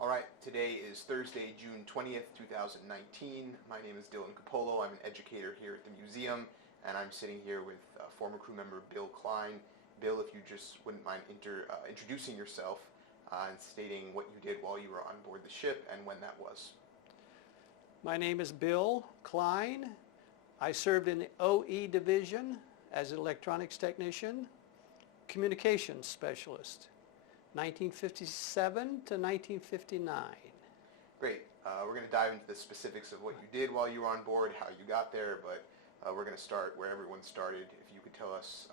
All right, today is Thursday, June 20th, 2019. My name is Dylan Cupolo. I'm an educator here at the museum, and I'm sitting here with former crew member Bill Cline. Bill, if you just wouldn't mind introducing yourself and stating what you did while you were on board the ship and when that was. My name is Bill Cline. I served in the OE division as an electronics technician, communications specialist, 1957 to 1959. Great. We're going to dive into the specifics of what you did while you were on board, how you got there, but we're going to start where everyone started. If you could tell us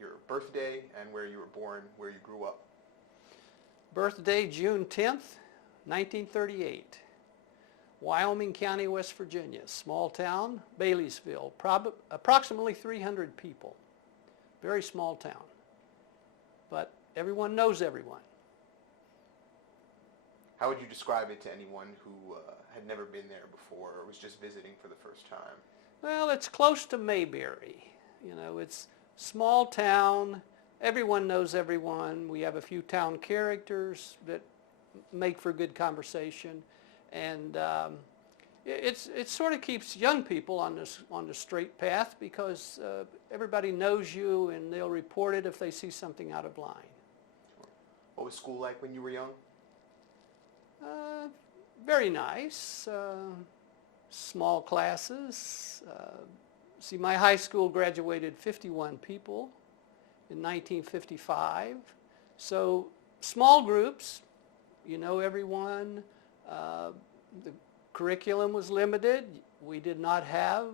your birthday and where you were born, where you grew up. Birthday, June 10th, 1938. Wyoming County, West Virginia, small town, Baileysville, approximately 300 people. Very small town, but everyone knows everyone. How would you describe it to anyone who had never been there before or was just visiting for the first time? Well, it's close to Mayberry. You know, it's small town. Everyone knows everyone. We have a few town characters that make for good conversation. And it sort of keeps young people on the straight path because everybody knows you and they'll report it if they see something out of line. What was school like when you were young? Very nice. Small classes. See, my high school graduated 51 people in 1955. So small groups, you know everyone. The curriculum was limited. We did not have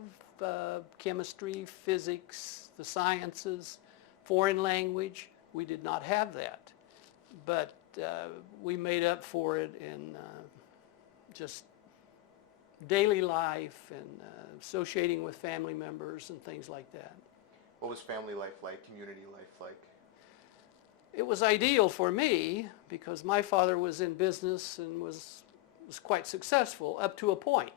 chemistry, physics, the sciences, foreign language. We did not have that. But we made up for it in just daily life and associating with family members and things like that. What was family life like, community life like? It was ideal for me because my father was in business and was quite successful up to a point.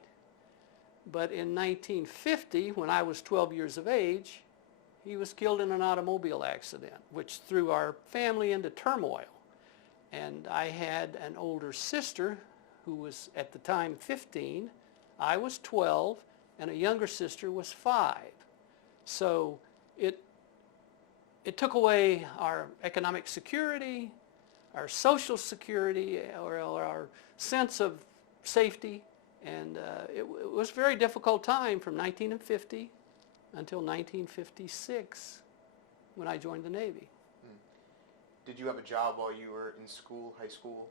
But in 1950, when I was 12 years of age, he was killed in an automobile accident, which threw our family into turmoil. And I had an older sister who was at the time 15, I was 12, and a younger sister was 5. So it took away our economic security, our social security, or our sense of safety, and it was a very difficult time from 1950 until 1956 when I joined the Navy. Did you have a job while you were in school, high school?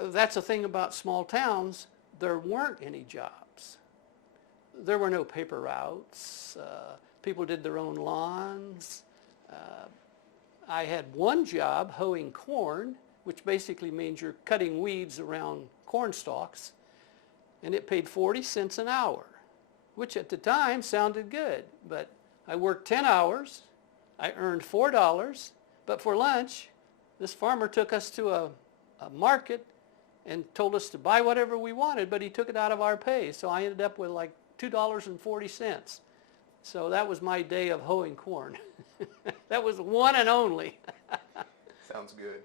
That's the thing about small towns. There weren't any jobs. There were no paper routes. People did their own lawns. I had one job hoeing corn, which basically means you're cutting weeds around corn stalks, and it paid 40 cents an hour, which at the time sounded good. But I worked 10 hours. I earned $4, but for lunch, this farmer took us to a market and told us to buy whatever we wanted, but he took it out of our pay. So I ended up with like $2.40. So that was my day of hoeing corn. That was one and only. Sounds good.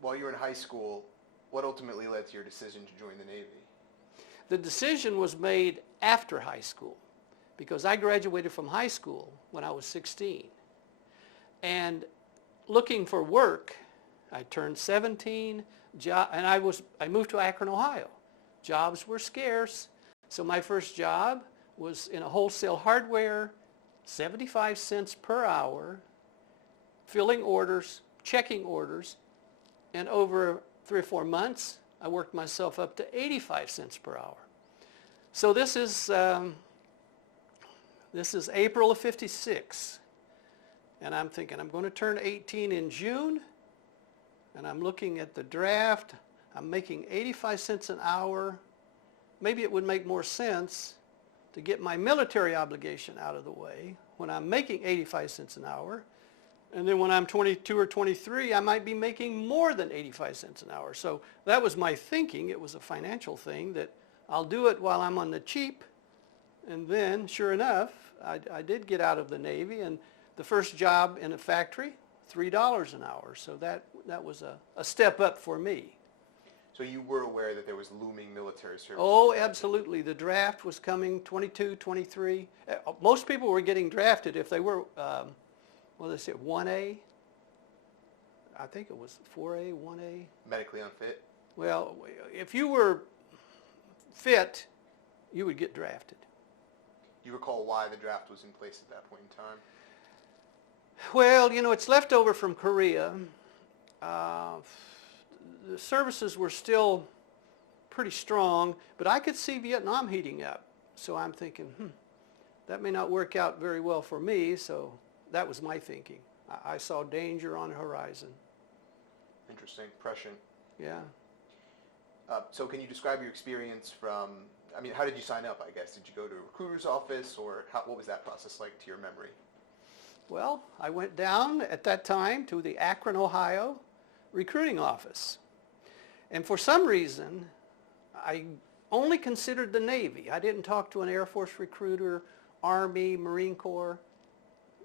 While you were in high school, what ultimately led to your decision to join the Navy? The decision was made after high school because I graduated from high school when I was 16. And looking for work, I turned 17, and I moved to Akron, Ohio. Jobs were scarce, so my first job was in a wholesale hardware, 75 cents per hour, filling orders, checking orders, and over 3 or 4 months, I worked myself up to 85 cents per hour. So this is April of '56, and I'm thinking I'm going to turn 18 in June, and I'm looking at the draft. I'm making 85 cents an hour. Maybe it would make more sense to get my military obligation out of the way when I'm making 85 cents an hour. And then when I'm 22 or 23, I might be making more than 85 cents an hour. So that was my thinking. It was a financial thing that I'll do it while I'm on the cheap. And then, sure enough, I did get out of the Navy. And the first job in a factory, $3 an hour. So that was a step up for me. So So you were aware that there was looming military service? Oh, absolutely. The draft was coming, 22, 23. Most people were getting drafted if they were, what did they say, 1A? I think it was 4A, 1A. Medically unfit? Well, if you were fit, you would get drafted. Do you recall why the draft was in place at that point in time? Well, you know, it's left over from Korea. The services were still pretty strong, but I could see Vietnam heating up. So I'm thinking, that may not work out very well for me, so that was my thinking. I saw danger on the horizon. Interesting. Prescient. Yeah. So can you describe your experience from, I mean, how did you sign up, I guess? Did you go to a recruiter's office, or what was that process like to your memory? Well, I went down at that time to the Akron, Ohio recruiting office. And for some reason, I only considered the Navy. I didn't talk to an Air Force recruiter, Army, Marine Corps.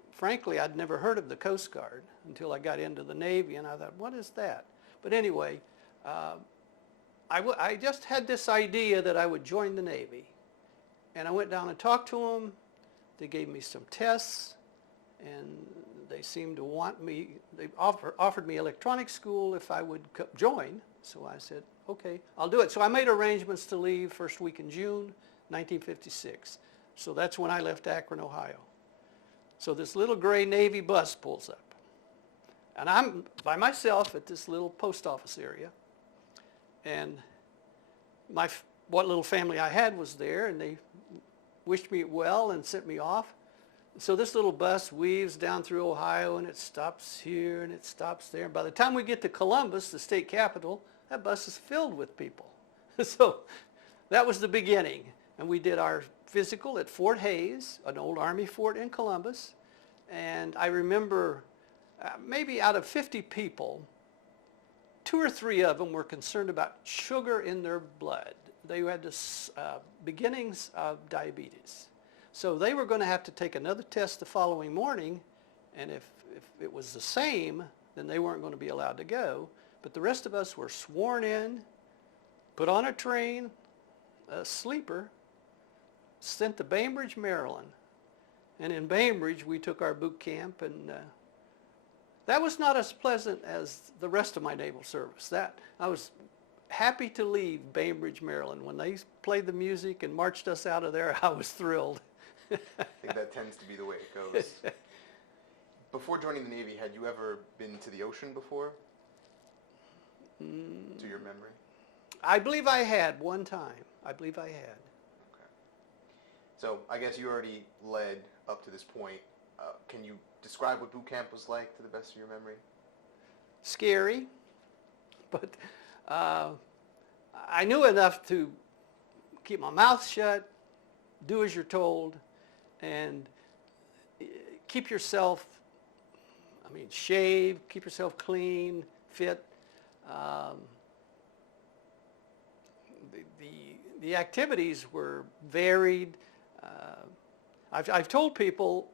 Frankly, I'd never heard of the Coast Guard until I got into the Navy, and I thought, what is that? But anyway, I just had this idea that I would join the Navy. And I went down and talked to them. They gave me some tests, and they seemed to want me. They offered me electronics school if I would join. So I said, okay, I'll do it. So I made arrangements to leave first week in June 1956. So that's when I left Akron, Ohio. So this little gray Navy bus pulls up. And I'm by myself at this little post office area. And what little family I had was there, and they wished me well and sent me off. So this little bus weaves down through Ohio, and it stops here and it stops there. And by the time we get to Columbus, the state capital, that bus is filled with people. So that was the beginning. And we did our physical at Fort Hays, an old Army fort in Columbus. And I remember maybe out of 50 people, 2 or 3 of them were concerned about sugar in their blood. They had the beginnings of diabetes. So they were going to have to take another test the following morning, and if it was the same, then they weren't going to be allowed to go. But the rest of us were sworn in, put on a train, a sleeper, sent to Bainbridge, Maryland. And in Bainbridge, we took our boot camp, and that was not as pleasant as the rest of my naval service. I was happy to leave Bainbridge, Maryland. When they played the music and marched us out of there, I was thrilled. I think that tends to be the way it goes. Before joining the Navy, had you ever been to the ocean before? To your memory? I believe I had one time. I believe I had. Okay. So I guess you already led up to this point. Can you describe what boot camp was like to the best of your memory? Scary, but I knew enough to keep my mouth shut, do as you're told, and keep yourself, shave, keep yourself clean, fit. The activities were varied. I've told people,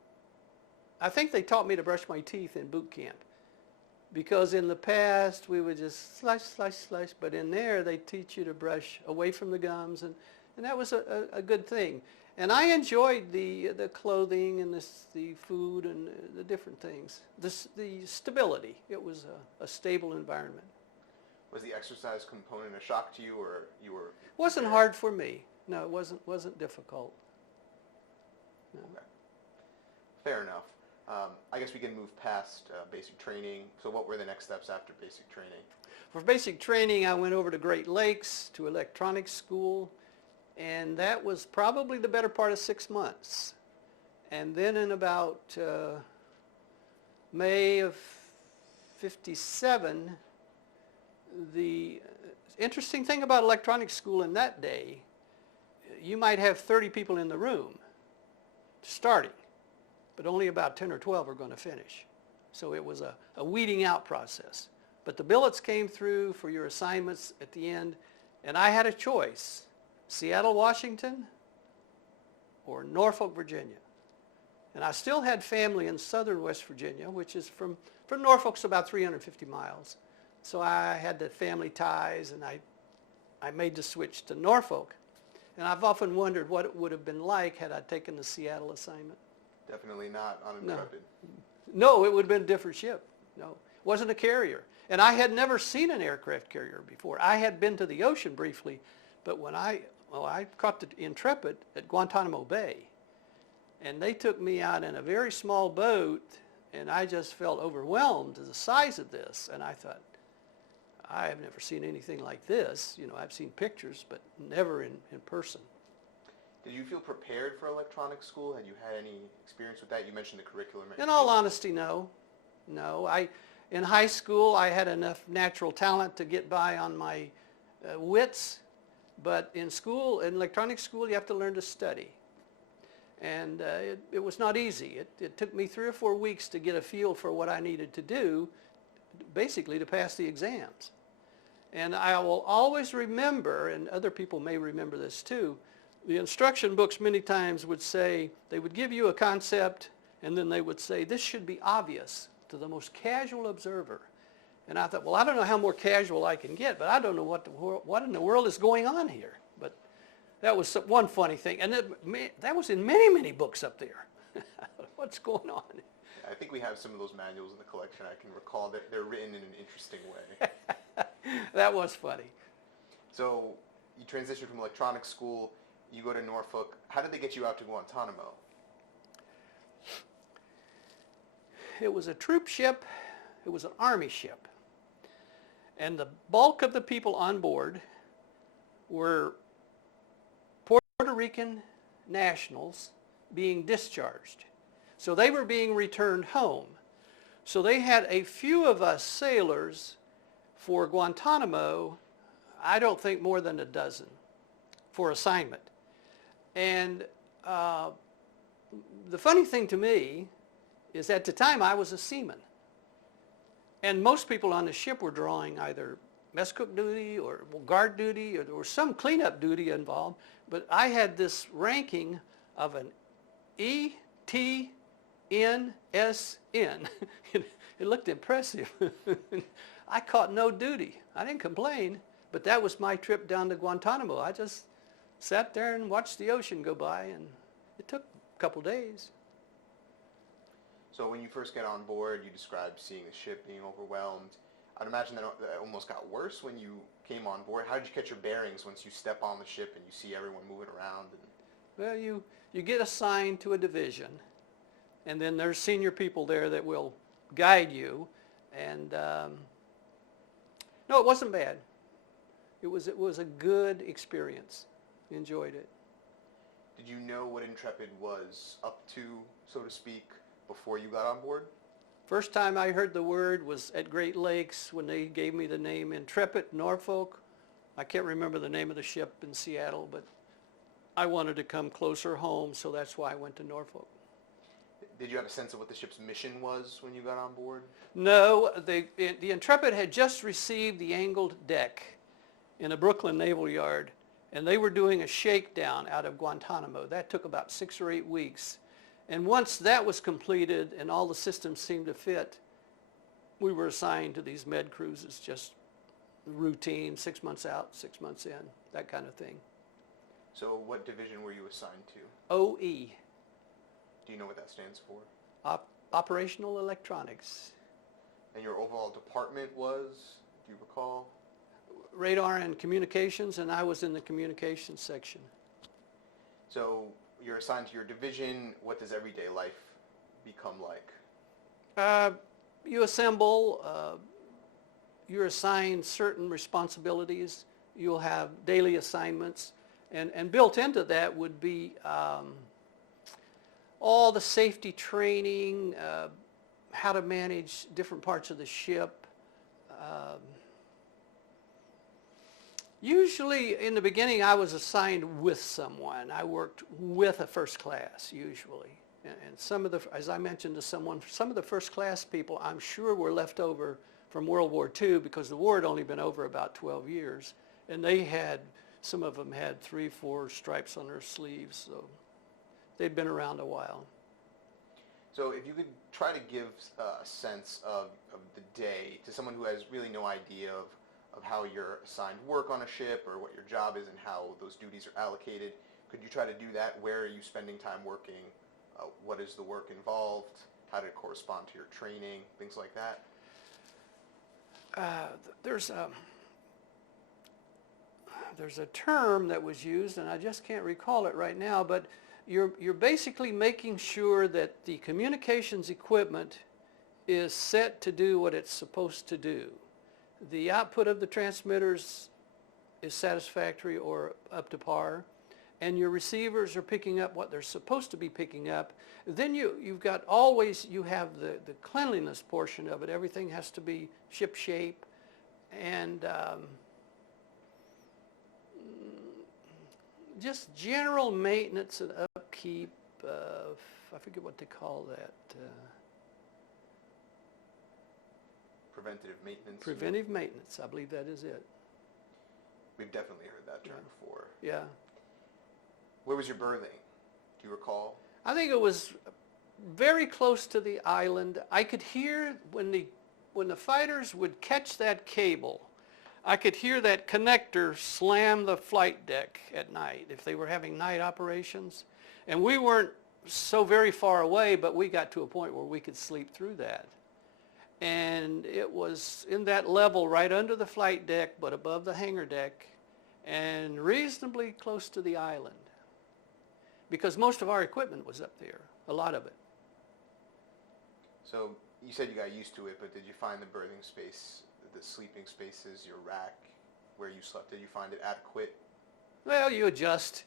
I think they taught me to brush my teeth in boot camp, because in the past we would just slush, slush, slush, but in there they teach you to brush away from the gums, and that was a good thing. And I enjoyed the clothing and the food and the different things, the stability. It was a stable environment. Was the exercise component a shock to you, or you were? It wasn't hard for me. No, it wasn't difficult. No. Okay. Fair enough. I guess we can move past basic training. So what were the next steps after basic training? For basic training, I went over to Great Lakes to electronics school, and that was probably the better part of 6 months. And then in about May of '57, the interesting thing about electronics school in that day, you might have 30 people in the room starting, but only about 10 or 12 are going to finish. So it was a weeding out process. But the billets came through for your assignments at the end, and I had a choice: Seattle, Washington, or Norfolk, Virginia. And I still had family in southern West Virginia, which is from Norfolk's about 350 miles. So I had the family ties, and I I made the switch to Norfolk. And I've often wondered what it would have been like had I taken the Seattle assignment. Definitely not on No. Intrepid. No, it would have been a different ship. No, it wasn't a carrier. And I had never seen an aircraft carrier before. I had been to the ocean briefly, but when I caught the Intrepid at Guantanamo Bay, and they took me out in a very small boat, and I just felt overwhelmed at the size of this. And I thought, I have never seen anything like this. You know, I've seen pictures, but never in person. Did you feel prepared for electronics school? Had you had any experience with that? You mentioned the curriculum. In all honesty, no. No. In high school, I had enough natural talent to get by on my wits, but in school, in electronics school, you have to learn to study. And it was not easy. It took me 3 or 4 weeks to get a feel for what I needed to do, basically to pass the exams. And I will always remember, and other people may remember this too, the instruction books many times would say, they would give you a concept, and then they would say, this should be obvious to the most casual observer. And I thought, well, I don't know how more casual I can get, but I don't know what in the world is going on here. But that was one funny thing. And that was in many, many books up there. What's going on? I think we have some of those manuals in the collection. I can recall that they're written in an interesting way. That was funny. So you transitioned from electronics school, you go to Norfolk. How did they get you out to Guantanamo? It was a troop ship. It was an Army ship. And the bulk of the people on board were Puerto Rican nationals being discharged. So they were being returned home. So they had a few of us sailors for Guantanamo, I don't think more than a dozen for assignment. And the funny thing to me is at the time I was a seaman. And most people on the ship were drawing either mess cook duty or guard duty or some cleanup duty involved. But I had this ranking of an ETNSN. It looked impressive. I caught no duty. I didn't complain, but that was my trip down to Guantanamo. I just sat there and watched the ocean go by, and it took a couple days. So when you first get on board, you described seeing the ship, being overwhelmed. I'd imagine that almost got worse when you came on board. How did you catch your bearings once you step on the ship and you see everyone moving around? Well, you get assigned to a division, and then there's senior people there that will guide you. And no, it wasn't bad. It was a good experience. Enjoyed it. Did you know what Intrepid was up to, so to speak, before you got on board? First time I heard the word was at Great Lakes when they gave me the name Intrepid, Norfolk. I can't remember the name of the ship in Seattle, but I wanted to come closer home, so that's why I went to Norfolk. Did you have a sense of what the ship's mission was when you got on board? No, the Intrepid had just received the angled deck in a Brooklyn Naval Yard, and they were doing a shakedown out of Guantanamo. That took about 6 or 8 weeks. And once that was completed and all the systems seemed to fit, we were assigned to these med cruises, just routine, 6 months out, 6 months in, that kind of thing. So what division were you assigned to? OE. Do you know what that stands for? Operational Electronics. And your overall department was, do you recall? Radar and communications, and I was in the communications section. So you're assigned to your division. What does everyday life become like? You assemble, you're assigned certain responsibilities. You'll have daily assignments, and built into that would be all the safety training, how to manage different parts of the ship. Usually in the beginning I was assigned with someone. I worked with a first class usually. And some of the, as I mentioned to someone, some of the first class people I'm sure were left over from World War II because the war had only been over about 12 years. And they had, some of them had 3, 4 stripes on their sleeves, so they'd been around a while. So if you could try to give a sense of the day to someone who has really no idea of how you're assigned work on a ship or what your job is and how those duties are allocated. Could you try to do that? Where are you spending time working? What is the work involved? How did it correspond to your training? Things like that. There's a term that was used, and I just can't recall it right now, but you're basically making sure that the communications equipment is set to do what it's supposed to do. The output of the transmitters is satisfactory or up to par, and your receivers are picking up what they're supposed to be picking up. Then you have the cleanliness portion of it. Everything has to be ship shape, and just general maintenance and upkeep. I forget what they call that. Preventative maintenance. Preventive maintenance, I believe that is it. We've definitely heard that term before. Yeah. Where was your berthing? Do you recall? I think it was very close to the island. I could hear when the fighters would catch that cable, I could hear that connector slam the flight deck at night if they were having night operations. And we weren't so very far away, but we got to a point where we could sleep through that. And it was in that level right under the flight deck, but above the hangar deck, and reasonably close to the island. Because most of our equipment was up there, a lot of it. So you said you got used to it, but did you find the berthing space, the sleeping spaces, your rack, where you slept, did you find it adequate? Well, you adjust.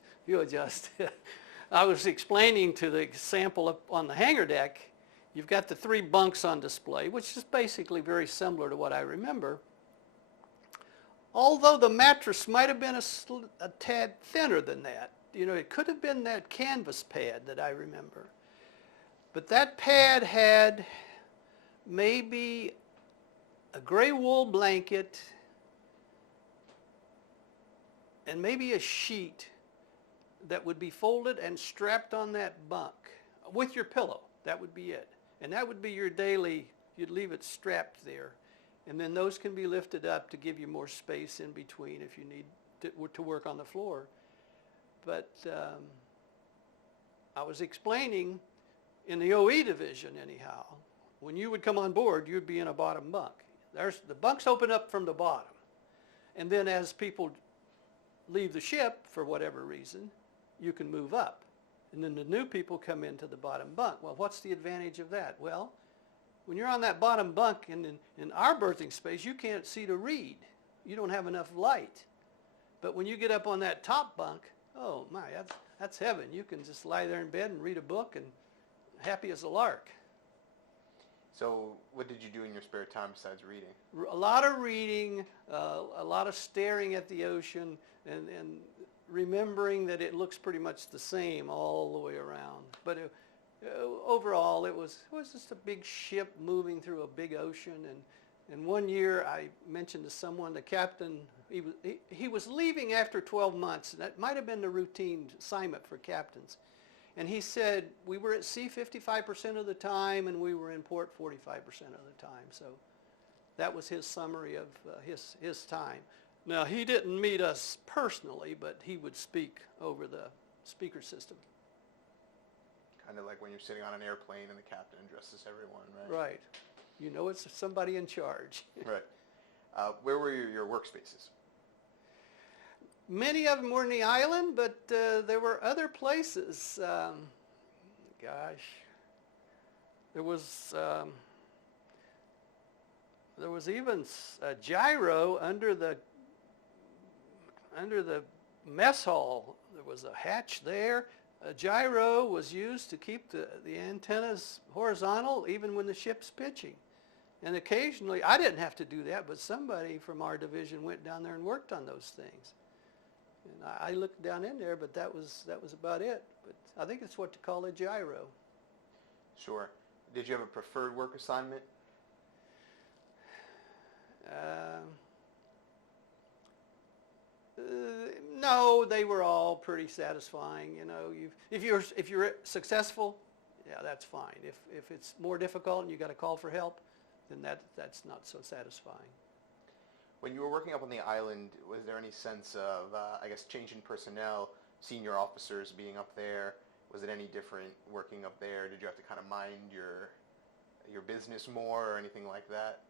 I was explaining to the sample up on the hangar deck, you've got the 3 bunks on display, which is basically very similar to what I remember. Although the mattress might have been a tad thinner than that. You know, it could have been that canvas pad that I remember. But that pad had maybe a gray wool blanket and maybe a sheet that would be folded and strapped on that bunk with your pillow. That would be it. And that would be your daily, you'd leave it strapped there. And then those can be lifted up to give you more space in between if you need to work on the floor. But I was explaining in the OE division anyhow, when you would come on board, you'd be in a bottom bunk. The bunks open up from the bottom. And then as people leave the ship for whatever reason, you can move up. And then the new people come into the bottom bunk. Well, what's the advantage of that? Well, when you're on that bottom bunk in our berthing space, you can't see to read. You don't have enough light. But when you get up on that top bunk, oh my, that's heaven. You can just lie there in bed and read a book and happy as a lark. So what did you do in your spare time besides reading? A lot of reading, a lot of staring at the ocean, and remembering that it looks pretty much the same all the way around. But overall, it was just a big ship moving through a big ocean. And one year I mentioned to someone, the captain, he was leaving after 12 months, and that might have been the routine assignment for captains. And he said, we were at sea 55% of the time, and we were in port 45% of the time. So that was his summary of his time. Now, he didn't meet us personally, but he would speak over the speaker system. Kind of like when you're sitting on an airplane and the captain addresses everyone, right? Right. You know it's somebody in charge. Right. Where were your workspaces? Many of them were in the island, but there were other places. There was even a gyro under the mess hall. There was a hatch there. A gyro was used to keep the antennas horizontal even when the ship's pitching. And occasionally, I didn't have to do that, but somebody from our division went down there and worked on those things. And I looked down in there, but that was about it. But I think it's what to call a gyro. Sure. Did you have a preferred work assignment? No, they were all pretty satisfying. You know, if you're successful, yeah, that's fine. If it's more difficult and you got to call for help, then that's not so satisfying. When you were working up on the island, was there any sense of, I guess, change in personnel, senior officers being up there? Was it any different working up there? Did you have to kind of mind your business more or anything like that?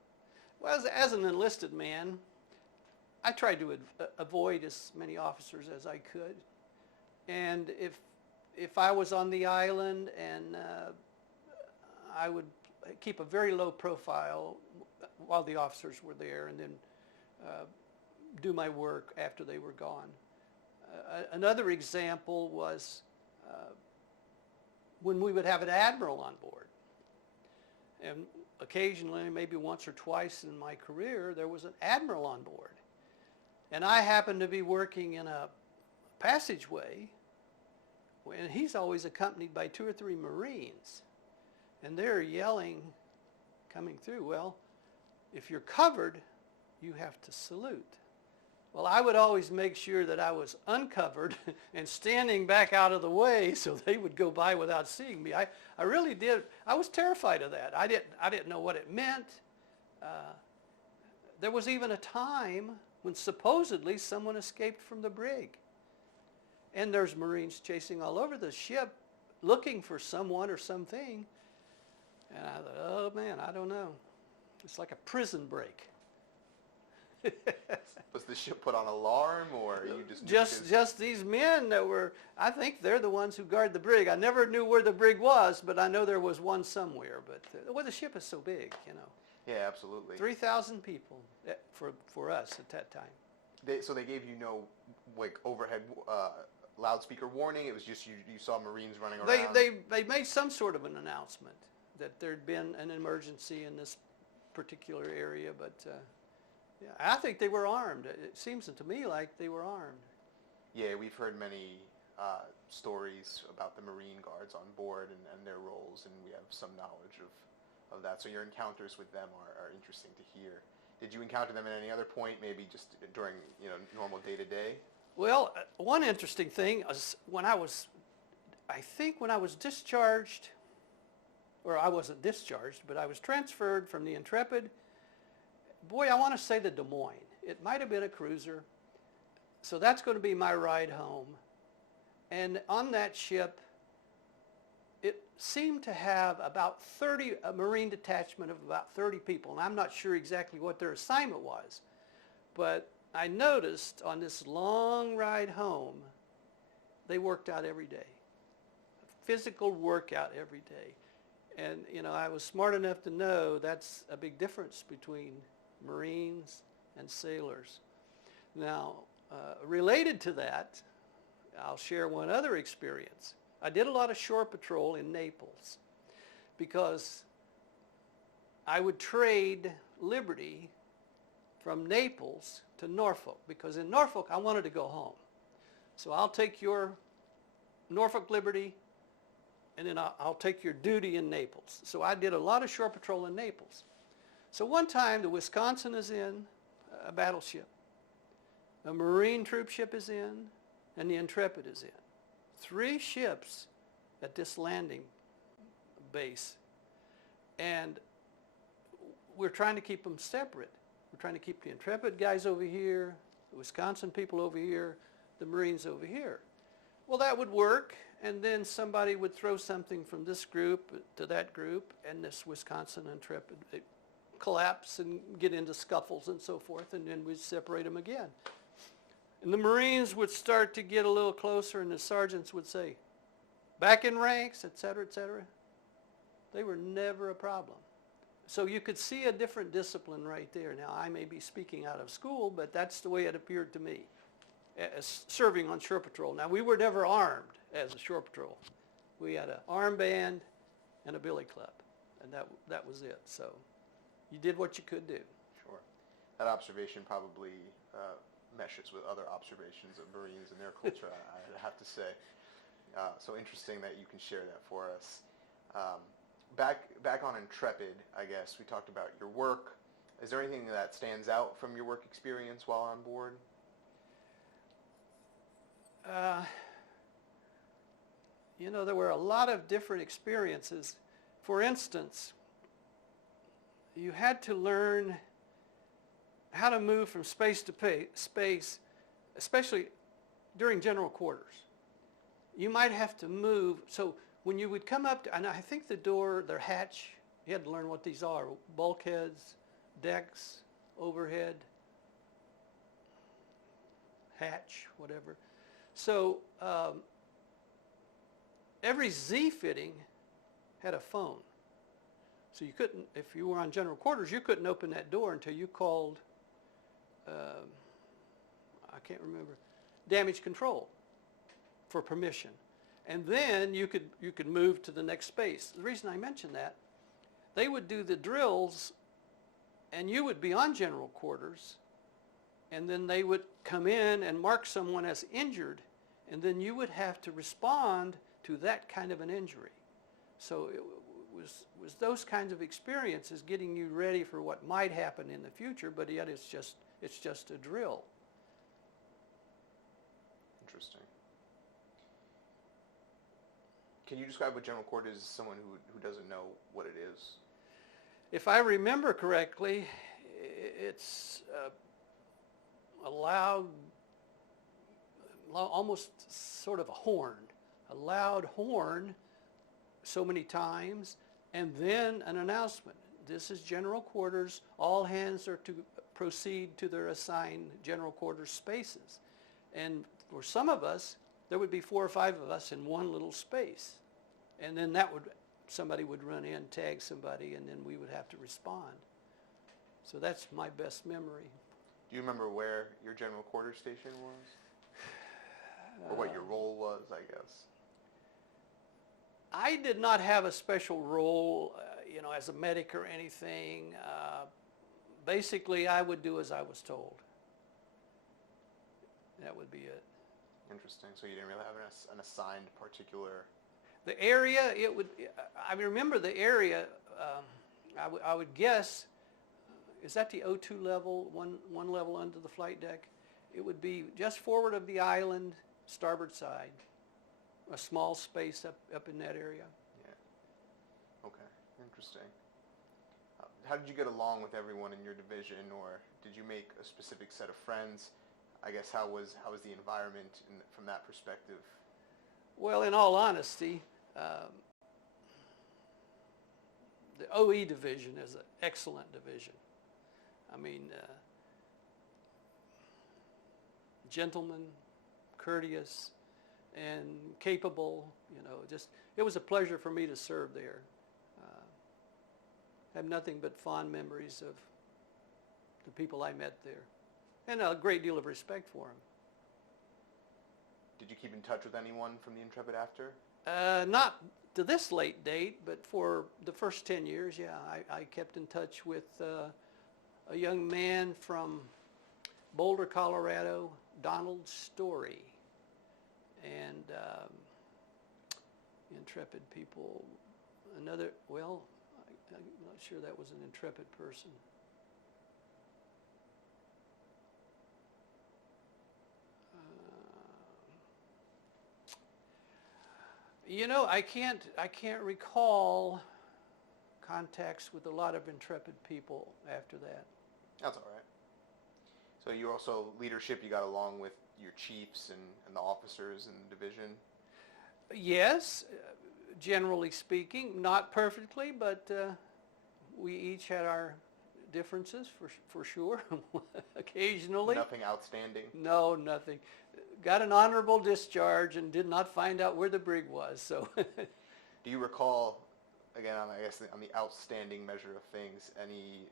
Well, as an enlisted man, I tried to avoid as many officers as I could. And if I was on the island, and I would keep a very low profile while the officers were there, and then do my work after they were gone. Another example was when we would have an admiral on board. And occasionally, maybe once or twice in my career, there was an admiral on board. And I happened to be working in a passageway, and he's always accompanied by 2 or 3 Marines. And they're yelling, coming through, well, if you're covered, you have to salute. Well, I would always make sure that I was uncovered and standing back out of the way so they would go by without seeing me. I really did. I was terrified of that. I didn't know what it meant. There was even a time when supposedly someone escaped from the brig. And there's Marines chasing all over the ship looking for someone or something. And I thought, oh man, I don't know. It's like a prison break. Was the ship put on alarm, or you just these men that were, I think they're the ones who guard the brig. I never knew where the brig was, but I know there was one somewhere. But well, the ship is so big, you know. Yeah, absolutely. 3,000 people for us at that time. So they gave you no like overhead loudspeaker warning. It was just you saw Marines running around. They made some sort of an announcement that there'd been an emergency in this particular area, but yeah, I think they were armed. It seems to me like they were armed. Yeah, we've heard many stories about the Marine guards on board and their roles, and we have some knowledge of that. So your encounters with them are interesting to hear. Did you encounter them at any other point, maybe just during normal day-to-day? Well, one interesting thing is I think when I was discharged, or I wasn't discharged, but I was transferred from the Intrepid. Boy, I want to say the Des Moines. It might have been a cruiser. So that's going to be my ride home. And on that ship, it seemed to have about a Marine detachment of about 30 people. And I'm not sure exactly what their assignment was. But I noticed on this long ride home, they worked out every day. Physical workout every day. And, I was smart enough to know that's a big difference between Marines and sailors. Now, related to that, I'll share one other experience. I did a lot of shore patrol in Naples because I would trade Liberty from Naples to Norfolk, because in Norfolk I wanted to go home. So I'll take your Norfolk Liberty, and then I'll take your duty in Naples. So I did a lot of shore patrol in Naples. So one time the Wisconsin is in, a battleship. A Marine troop ship is in, and the Intrepid is in. 3 ships at this landing base. And we're trying to keep them separate. We're trying to keep the Intrepid guys over here, the Wisconsin people over here, the Marines over here. Well, that would work, and then somebody would throw something from this group to that group, and this Wisconsin Intrepid would collapse and get into scuffles and so forth, and then we'd separate them again. And the Marines would start to get a little closer, and the sergeants would say, back in ranks, et cetera, et cetera. They were never a problem. So you could see a different discipline right there. Now, I may be speaking out of school, but that's the way it appeared to me, as serving on shore patrol. Now, we were never armed as a shore patrol. We had an armband and a billy club, and that was it. So you did what you could do. Sure. That observation probably meshes with other observations of Marines and their culture, I have to say. So interesting that you can share that for us. Back on Intrepid, I guess, we talked about your work. Is there anything that stands out from your work experience while on board? There were a lot of different experiences. For instance, you had to learn how to move from space to space, especially during general quarters. You might have to move, so when you would come up to, and I think the door, their hatch, you had to learn what these are, bulkheads, decks, overhead, hatch, whatever. So every Z fitting had a phone. So you couldn't, if you were on general quarters, you couldn't open that door until you called, I can't remember, damage control for permission. And then you could move to the next space. The reason I mention that, they would do the drills and you would be on general quarters, and then they would come in and mark someone as injured, and then you would have to respond to that kind of an injury. So it was those kinds of experiences getting you ready for what might happen in the future, but yet it's just a drill. Interesting. Can you describe what general quarters is to someone who doesn't know what it is? If I remember correctly, it's a loud, almost sort of a loud horn so many times, and then an announcement. This is general quarters. All hands are to proceed to their assigned general quarters spaces. And for some of us, there would be 4 or 5 of us in one little space. And then somebody would run in, tag somebody, and then we would have to respond. So that's my best memory. Do you remember where your general quarters station was? Or what your role was, I guess? I did not have a special role, as a medic or anything. Basically, I would do as I was told. That would be it. Interesting. So you didn't really have an assigned particular... The area, I remember the area, I would guess, is that the O2 level, one level under the flight deck? It would be just forward of the island, starboard side, a small space up in that area. Yeah. Okay. Interesting. How did you get along with everyone in your division, or did you make a specific set of friends? I guess how was the environment from that perspective? Well, in all honesty, the OE division is an excellent division. I mean, gentlemen, courteous, and capable. It was a pleasure for me to serve there. Have nothing but fond memories of the people I met there, and a great deal of respect for them. Did you keep in touch with anyone from the Intrepid after? Not to this late date, but for the first 10 years, yeah, I kept in touch with a young man from Boulder, Colorado, Donald Story, and Intrepid people. I'm not sure that was an Intrepid person. I can't recall contacts with a lot of Intrepid people after that. That's all right. So you also leadership, you got along with your chiefs and the officers in the division? Yes, generally speaking, not perfectly, but we each had our differences for sure. Occasionally. Nothing outstanding? No, nothing. Got an honorable discharge and did not find out where the brig was. So, do you recall, again, I guess on the outstanding measure of things, any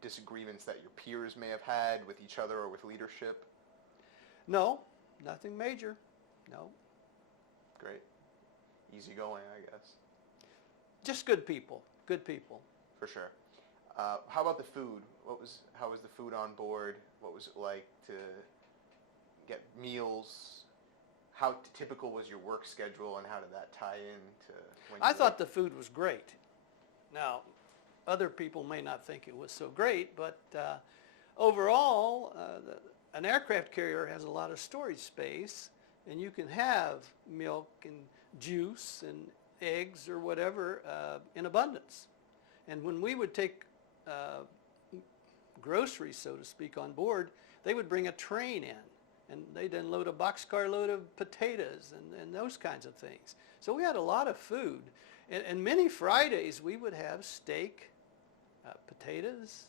disagreements that your peers may have had with each other or with leadership? No, nothing major. No. Great. Easy going, I guess. Just good people. Good people. For sure. How about the food? How was the food on board? What was it like to get meals? How typical was your work schedule, and how did that tie in to when you I thought the food was great. Now, other people may not think it was so great, but overall, an aircraft carrier has a lot of storage space, and you can have milk and juice and eggs or whatever in abundance. And when we would take groceries, so to speak, on board, they would bring a train in, and they'd unload a boxcar load of potatoes and those kinds of things. So we had a lot of food. And many Fridays we would have steak, potatoes,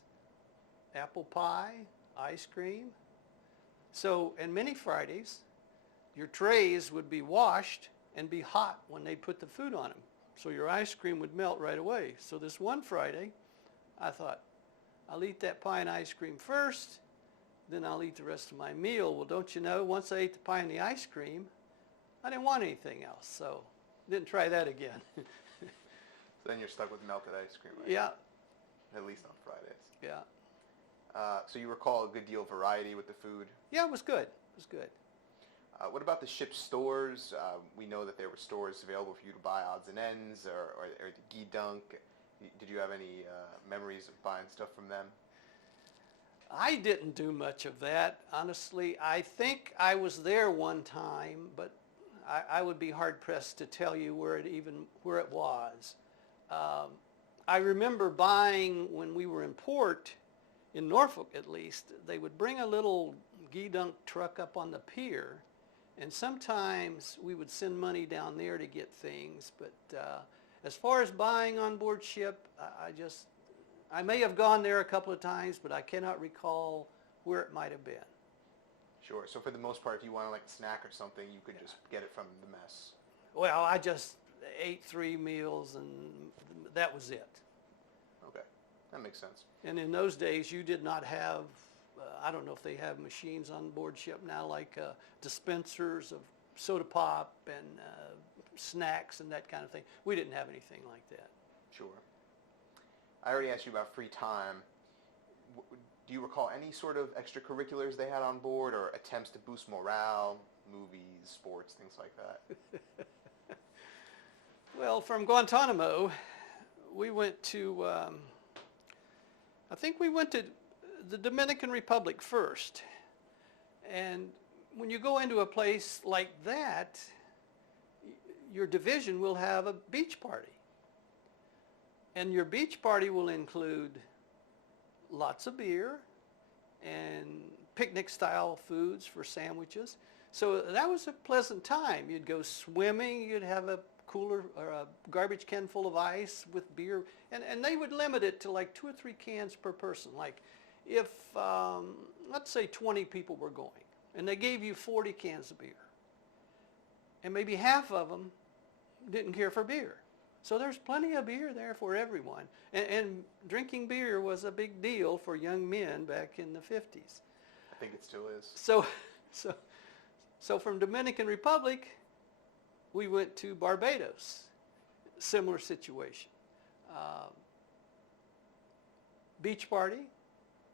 apple pie, ice cream. So, and many Fridays, your trays would be washed and be hot when they put the food on them. So your ice cream would melt right away. So this one Friday, I thought, I'll eat that pie and ice cream first, then I'll eat the rest of my meal. Well, don't you know, once I ate the pie and the ice cream, I didn't want anything else. So didn't try that again. So then you're stuck with melted ice cream, right? Yeah. At least on Fridays. Yeah. So you recall a good deal of variety with the food? Yeah, it was good. It was good. What about the ship's stores? We know that there were stores available for you to buy odds and ends or the Guy Dunk. Did you have any memories of buying stuff from them? I didn't do much of that, honestly. I think I was there one time, but I would be hard-pressed to tell you where it was. I remember buying, when we were in port, in Norfolk at least, they would bring a little Guy Dunk truck up on the pier, and sometimes we would send money down there to get things, but as far as buying on board ship, I may have gone there a couple of times, but I cannot recall where it might have been. Sure. So for the most part, if you wanted like a snack or something, you could just get it from the mess. Well, I just ate 3 meals and that was it. Okay. That makes sense. And in those days, you did not have, I don't know if they have machines on board ship now, like dispensers of soda pop and snacks and that kind of thing. We didn't have anything like that. Sure. I already asked you about free time. Do you recall any sort of extracurriculars they had on board or attempts to boost morale, movies, sports, things like that? Well, from Guantanamo, we went to, I think we went to the Dominican Republic first. And when you go into a place like that, your division will have a beach party. And your beach party will include lots of beer and picnic-style foods for sandwiches. So that was a pleasant time. You'd go swimming, you'd have a cooler or a garbage can full of ice with beer, and they would limit it to like 2 or 3 cans per person. Like if, let's say 20 people were going, and they gave you 40 cans of beer, and maybe half of them didn't care for beer. So there's plenty of beer there for everyone. And drinking beer was a big deal for young men back in the 50s. I think it still is. So from Dominican Republic, we went to Barbados. Similar situation. Beach party.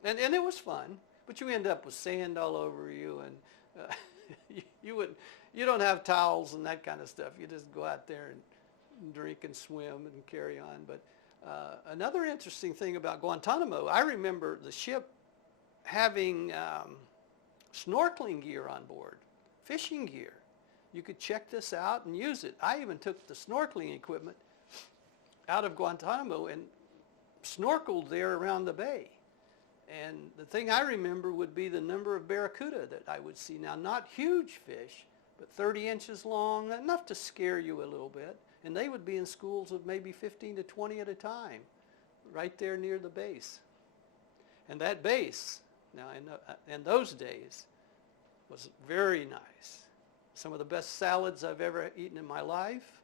And it was fun, but you end up with sand all over you, and you don't have towels and that kind of stuff. You just go out there and drink and swim and carry on. But another interesting thing about Guantanamo, I remember the ship having snorkeling gear on board, fishing gear. You could check this out and use it. I even took the snorkeling equipment out of Guantanamo and snorkeled there around the bay. And the thing I remember would be the number of barracuda that I would see. Now, not huge fish, but 30 inches long, enough to scare you a little bit. And they would be in schools of maybe 15 to 20 at a time, right there near the base. And that base, now in those days, was very nice. Some of the best salads I've ever eaten in my life.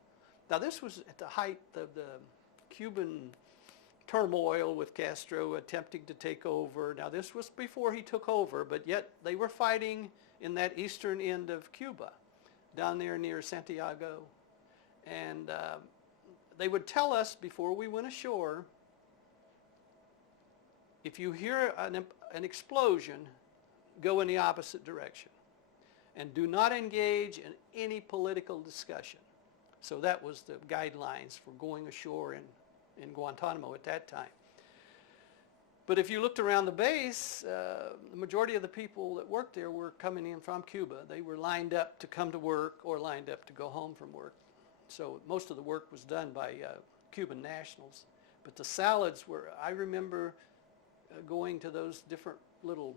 Now this was at the height of the Cuban turmoil with Castro attempting to take over. Now this was before he took over, but yet they were fighting in that eastern end of Cuba, down there near Santiago. And they would tell us before we went ashore, if you hear an explosion, go in the opposite direction. And do not engage in any political discussion. So that was the guidelines for going ashore in Guantanamo at that time. But if you looked around the base, the majority of the people that worked there were coming in from Cuba. They were lined up to come to work or lined up to go home from work. So most of the work was done by Cuban nationals. But the salads were, I remember going to those different little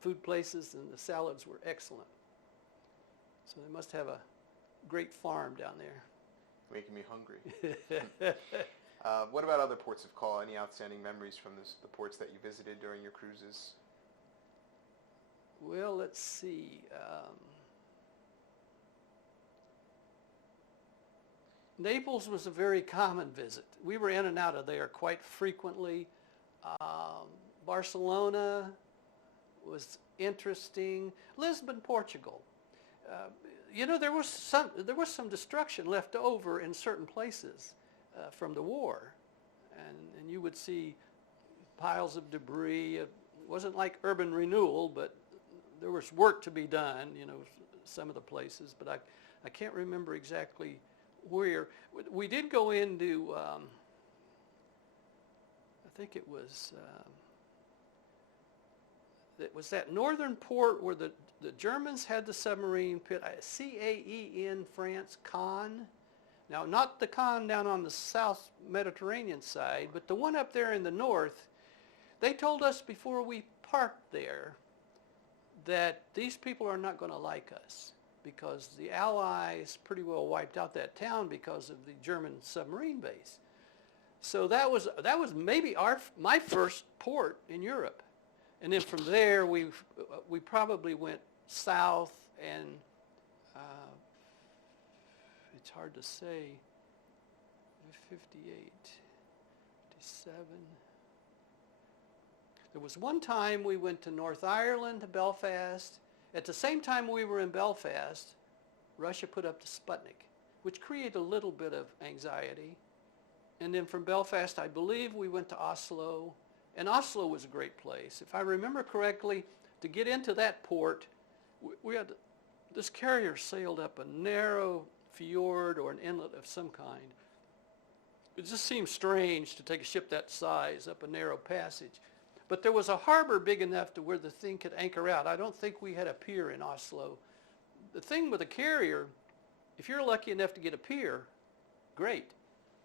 food places, and the salads were excellent. So they must have a great farm down there. Making me hungry. What about other ports of call? Any outstanding memories from the ports that you visited during your cruises? Well, let's see. Naples was a very common visit. We were in and out of there quite frequently. Barcelona was interesting. Lisbon, Portugal. There was some destruction left over in certain places from the war, and you would see piles of debris. It wasn't like urban renewal, but there was work to be done. Some of the places, but I can't remember exactly where. We did go into. I think it was that northern port where the Germans had the submarine pit, Caen, France, Caen. Now, not the Caen down on the South Mediterranean side, but the one up there in the north. They told us before we parked there that these people are not going to like us because the Allies pretty well wiped out that town because of the German submarine base. So that was maybe my first port in Europe. And then from there, we probably went south, and it's hard to say, 58, 57. There was one time we went to North Ireland, to Belfast. At the same time we were in Belfast, Russia put up the Sputnik, which created a little bit of anxiety. And then from Belfast, I believe we went to Oslo. And Oslo was a great place. If I remember correctly, to get into that port, this carrier sailed up a narrow fjord or an inlet of some kind. It just seemed strange to take a ship that size up a narrow passage. But there was a harbor big enough to where the thing could anchor out. I don't think we had a pier in Oslo. The thing with a carrier, if you're lucky enough to get a pier, great.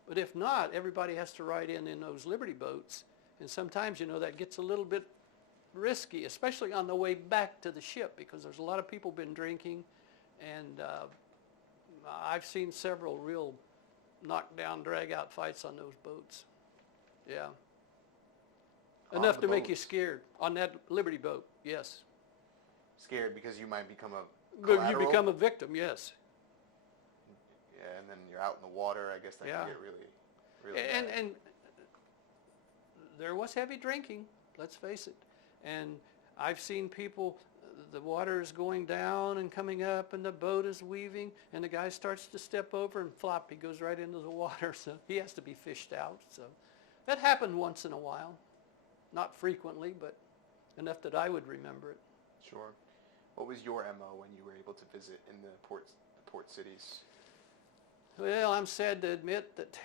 But if not, everybody has to ride in those Liberty boats. And sometimes, that gets a little bit risky, especially on the way back to the ship, because there's a lot of people been drinking. And I've seen several real knockdown, drag-out fights on those boats. Yeah. Enough to make you scared. On that Liberty boat, yes. Scared because you might become a collateral? You become a victim, yes. Yeah, and then you're out in the water. I guess that can get really bad. And there was heavy drinking, let's face it. And I've seen people, the water is going down and coming up, and the boat is weaving, and the guy starts to step over, and flop, he goes right into the water, so he has to be fished out. So that happened once in a while. Not frequently, but enough that I would remember it. Sure. What was your MO when you were able to visit in the port cities? Well, I'm sad to admit that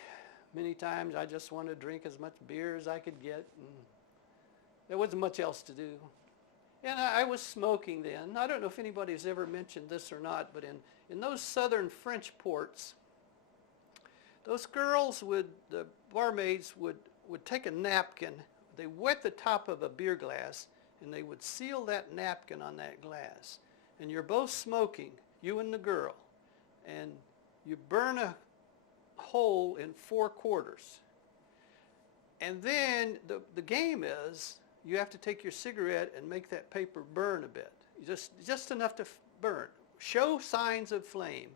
many times I just wanted to drink as much beer as I could get, and there wasn't much else to do. And I was smoking then. I don't know if anybody's ever mentioned this or not, but in those southern French ports, those girls the barmaids would take a napkin. They wet the top of a beer glass, and they would seal that napkin on that glass. And you're both smoking, you and the girl, and you burn a hole in 4 quarters. And then the game is you have to take your cigarette and make that paper burn a bit, just enough to burn. Show signs of flame.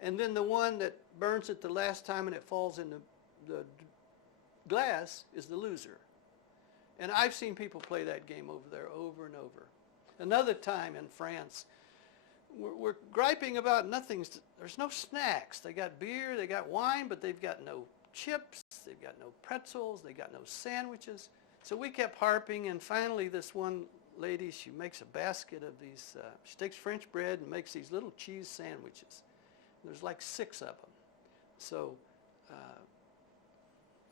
And then the one that burns it the last time and it falls in the glass is the loser. And I've seen people play that game over there over and over. Another time in France, we're griping about nothing. There's no snacks. They got beer, they got wine, but they've got no chips, they've got no pretzels, they got no sandwiches. So we kept harping, and finally this one lady, she makes a basket of these, she takes French bread and makes these little cheese sandwiches. There's like 6 of them. So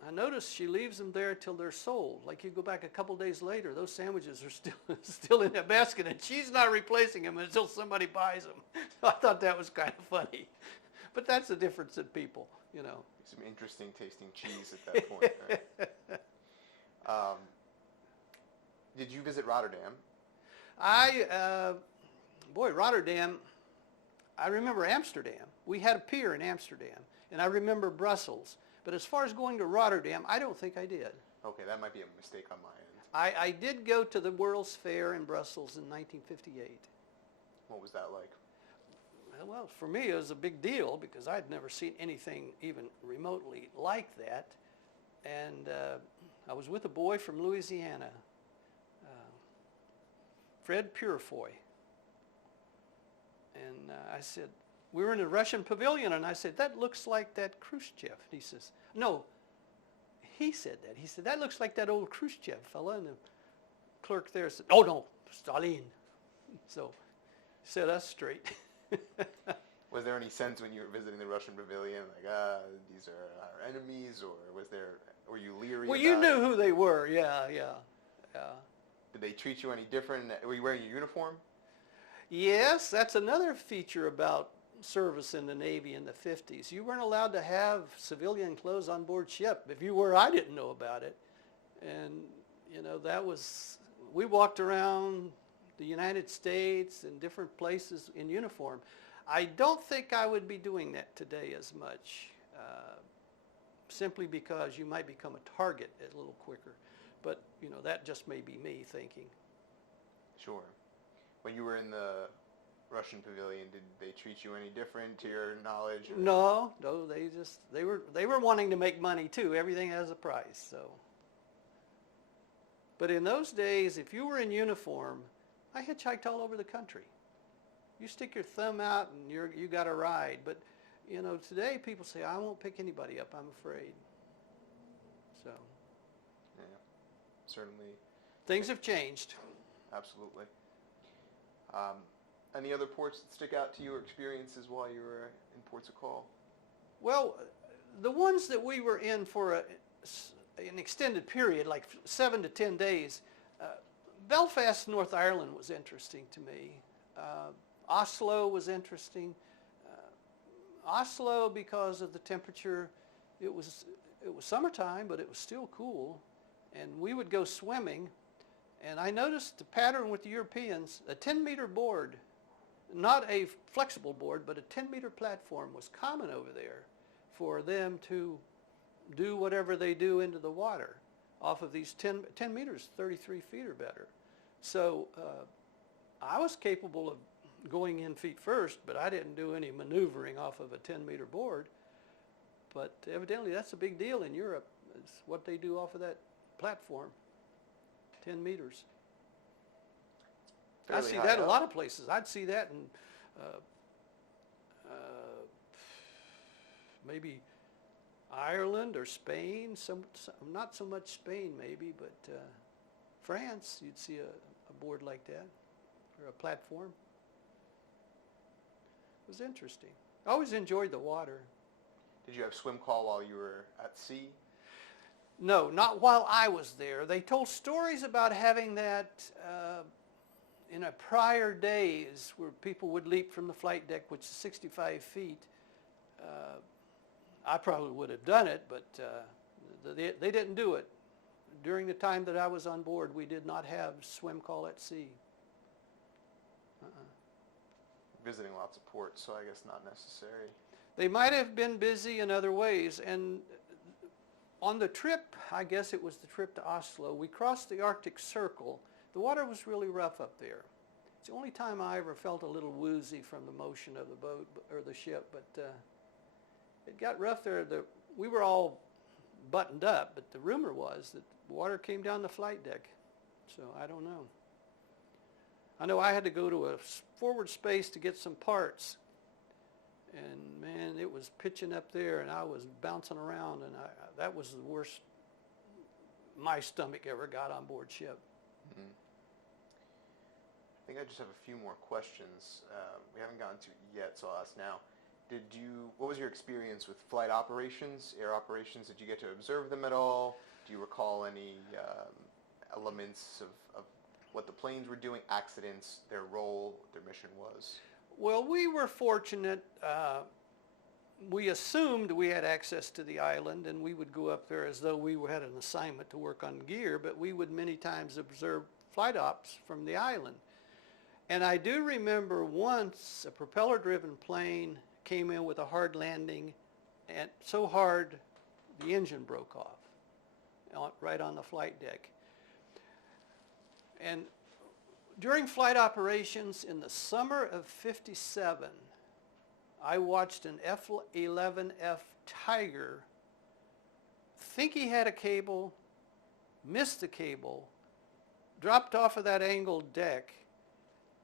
I noticed she leaves them there till they're sold. Like you go back a couple days later, those sandwiches are still in that basket, and she's not replacing them until somebody buys them. So I thought that was kind of funny. But that's the difference in people, Some interesting tasting cheese at that point, right? Did you visit Rotterdam? Boy, Rotterdam, I remember Amsterdam. We had a pier in Amsterdam, and I remember Brussels. But as far as going to Rotterdam, I don't think I did. Okay, that might be a mistake on my end. I did go to the World's Fair in Brussels in 1958. What was that like? Well, for me, it was a big deal because I'd never seen anything even remotely like that. And I was with a boy from Louisiana, Fred Purifoy. And I said, we were in a Russian pavilion, and I said, that looks like that Khrushchev. And he says, no, he said that. He said, that looks like that old Khrushchev fella. And the clerk there said, oh, no, Stalin. So set us straight. Was there any sense when you were visiting the Russian pavilion, like, these are our enemies, or were you leery Well, about you knew it? who they were, yeah. Did they treat you any different? Were you wearing your uniform? Yes, that's another feature about service in the Navy in the 50s. You weren't allowed to have civilian clothes on board ship. If you were, I didn't know about it. And, we walked around the United States and different places in uniform. I don't think I would be doing that today as much, simply because you might become a target a little quicker. But, that just may be me thinking. Sure. When you were in the Russian pavilion, did they treat you any different to your knowledge? Or? No, they were wanting to make money too. Everything has a price, so. But in those days, if you were in uniform, I hitchhiked all over the country. You stick your thumb out and you got a ride. But, today people say, I won't pick anybody up, I'm afraid. So. Yeah, certainly. Things have changed. Absolutely. Any other ports that stick out to you or experiences while you were in ports of call? Well, the ones that we were in for an extended period, like 7 to 10 days, Belfast, North Ireland was interesting to me. Oslo was interesting. Oslo, because of the temperature, it was summertime, but it was still cool. And we would go swimming. And I noticed the pattern with the Europeans, a 10-meter board, not a flexible board, but a 10-meter platform was common over there for them to do whatever they do into the water off of these 10 meters, 33 feet or better. So I was capable of going in feet first, but I didn't do any maneuvering off of a 10-meter board. But evidently that's a big deal in Europe, is what they do off of that platform. 10 meters. I see that in a lot of places. I'd see that in maybe Ireland or Spain. Not so much Spain maybe, but France, you'd see a board like that, or a platform. It was interesting. I always enjoyed the water. Did you have swim call while you were at sea? No, not while I was there. They told stories about having that in a prior days where people would leap from the flight deck, which is 65 feet. I probably would have done it, but they didn't do it. During the time that I was on board, we did not have swim call at sea. Visiting lots of ports, so I guess not necessary. They might have been busy in other ways, and on the trip, I guess it was the trip to Oslo, we crossed the Arctic Circle. The water was really rough up there. It's the only time I ever felt a little woozy from the motion of the boat or the ship, but it got rough there. We were all buttoned up, but the rumor was that water came down the flight deck, so I don't know. I know I had to go to a forward space to get some parts, and man, it was pitching up there, and I was bouncing around, and that was the worst my stomach ever got on board ship. Mm-hmm. I think I just have a few more questions. We haven't gotten to it yet, so I'll ask now. What was your experience with flight operations, air operations? Did you get to observe them at all? Do you recall any elements of what the planes were doing, accidents, their role, what their mission was? Well, we were fortunate. We assumed we had access to the island, and we would go up there as though we had an assignment to work on gear, but we would many times observe flight ops from the island. And I do remember once a propeller-driven plane came in with a hard landing, and so hard the engine broke off right on the flight deck. And during flight operations in the summer of '57, I watched an F-11F Tiger think he had a cable, missed the cable, dropped off of that angled deck,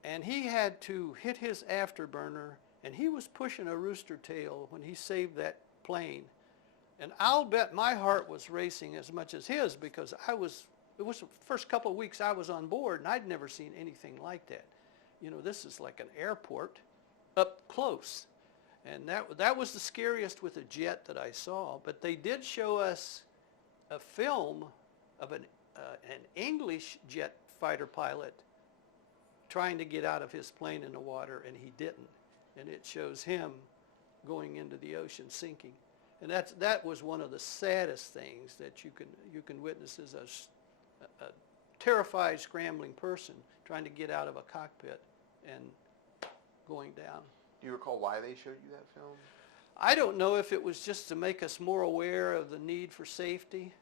and he had to hit his afterburner, and he was pushing a rooster tail when he saved that plane. And I'll bet my heart was racing as much as his, because it was the first couple of weeks I was on board, and I'd never seen anything like that. You know, this is like an airport up close. And that was the scariest with a jet that I saw. But they did show us a film of an English jet fighter pilot trying to get out of his plane in the water, and he didn't. And it shows him going into the ocean, sinking. And that was one of the saddest things that you can witness as a terrified, scrambling person trying to get out of a cockpit and going down. Do you recall why they showed you that film? I don't know if it was just to make us more aware of the need for safety.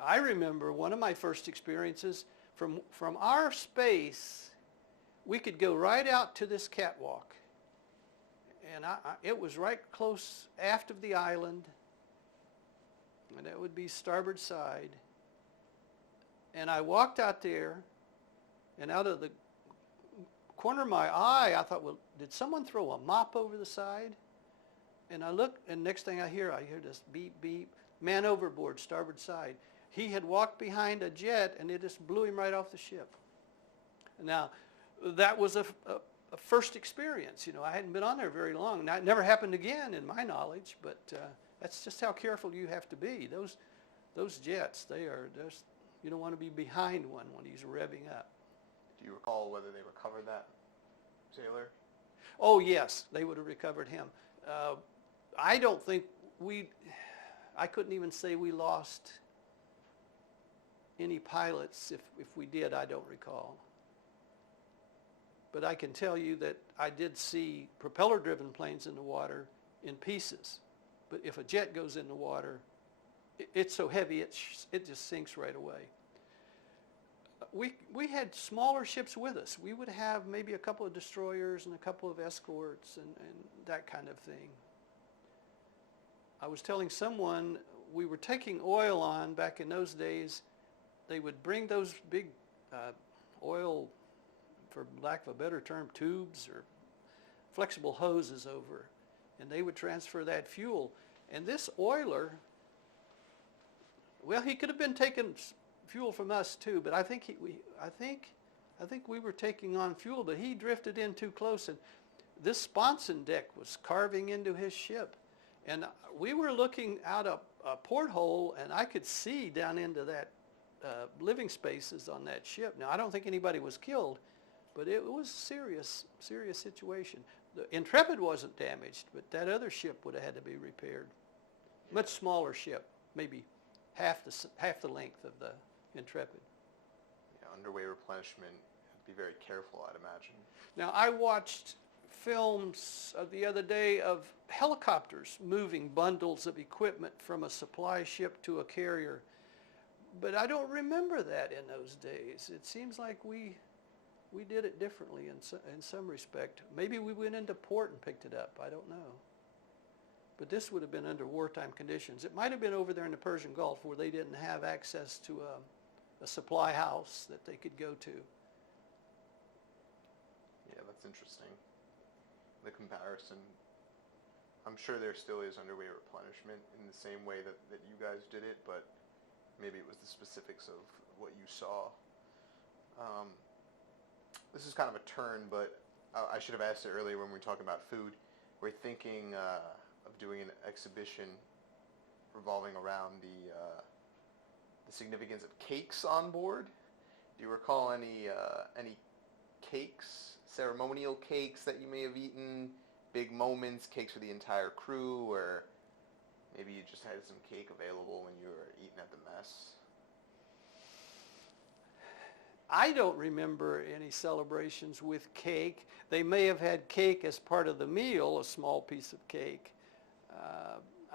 I remember one of my first experiences from our space, we could go right out to this catwalk. And it was right close aft of the island, and that would be starboard side. And I walked out there, and out of the corner of my eye, I thought, well, did someone throw a mop over the side? And I looked, and next thing I hear this beep, beep, man overboard, starboard side. He had walked behind a jet, and it just blew him right off the ship. Now, that was a first experience. You know, I hadn't been on there very long, and that never happened again in my knowledge, but that's just how careful you have to be. Those jets, you don't want to be behind one when he's revving up. Do you recall whether they recovered that sailor? Oh, yes, they would have recovered him. I don't think I couldn't even say we lost any pilots. If we did, I don't recall. But I can tell you that I did see propeller-driven planes in the water in pieces. But if a jet goes in the water, it's so heavy it just sinks right away. We had smaller ships with us. We would have maybe a couple of destroyers and a couple of escorts and that kind of thing. I was telling someone we were taking oil on back in those days. They would bring those big oil, for lack of a better term, tubes or flexible hoses over, and they would transfer that fuel. And this oiler, well, he could have been taking fuel from us too, but I think we were taking on fuel, but he drifted in too close, and this sponson deck was carving into his ship, and we were looking out a porthole, and I could see down into that living spaces on that ship. Now, I don't think anybody was killed, but it was a serious situation. The Intrepid wasn't damaged, but that other ship would have had to be repaired. Yeah. Much smaller ship, maybe half the length of the Intrepid. Yeah, underway replenishment, have to be very careful, I'd imagine. Now, I watched films the other day of helicopters moving bundles of equipment from a supply ship to a carrier, but I don't remember that in those days. It seems like we did it differently in some respect. Maybe we went into port and picked it up. I don't know. But this would have been under wartime conditions. It might have been over there in the Persian Gulf where they didn't have access to a supply house that they could go to. Yeah, that's interesting. The comparison. I'm sure there still is underway replenishment in the same way that you guys did it, but maybe it was the specifics of what you saw. This is kind of a turn, but I should have asked it earlier when we were talking about food. We're thinking of doing an exhibition revolving around the significance of cakes on board. Do you recall any cakes, ceremonial cakes that you may have eaten, big moments, cakes for the entire crew, or maybe you just had some cake available when you were eating at the mess? I don't remember any celebrations with cake. They may have had cake as part of the meal, a small piece of cake.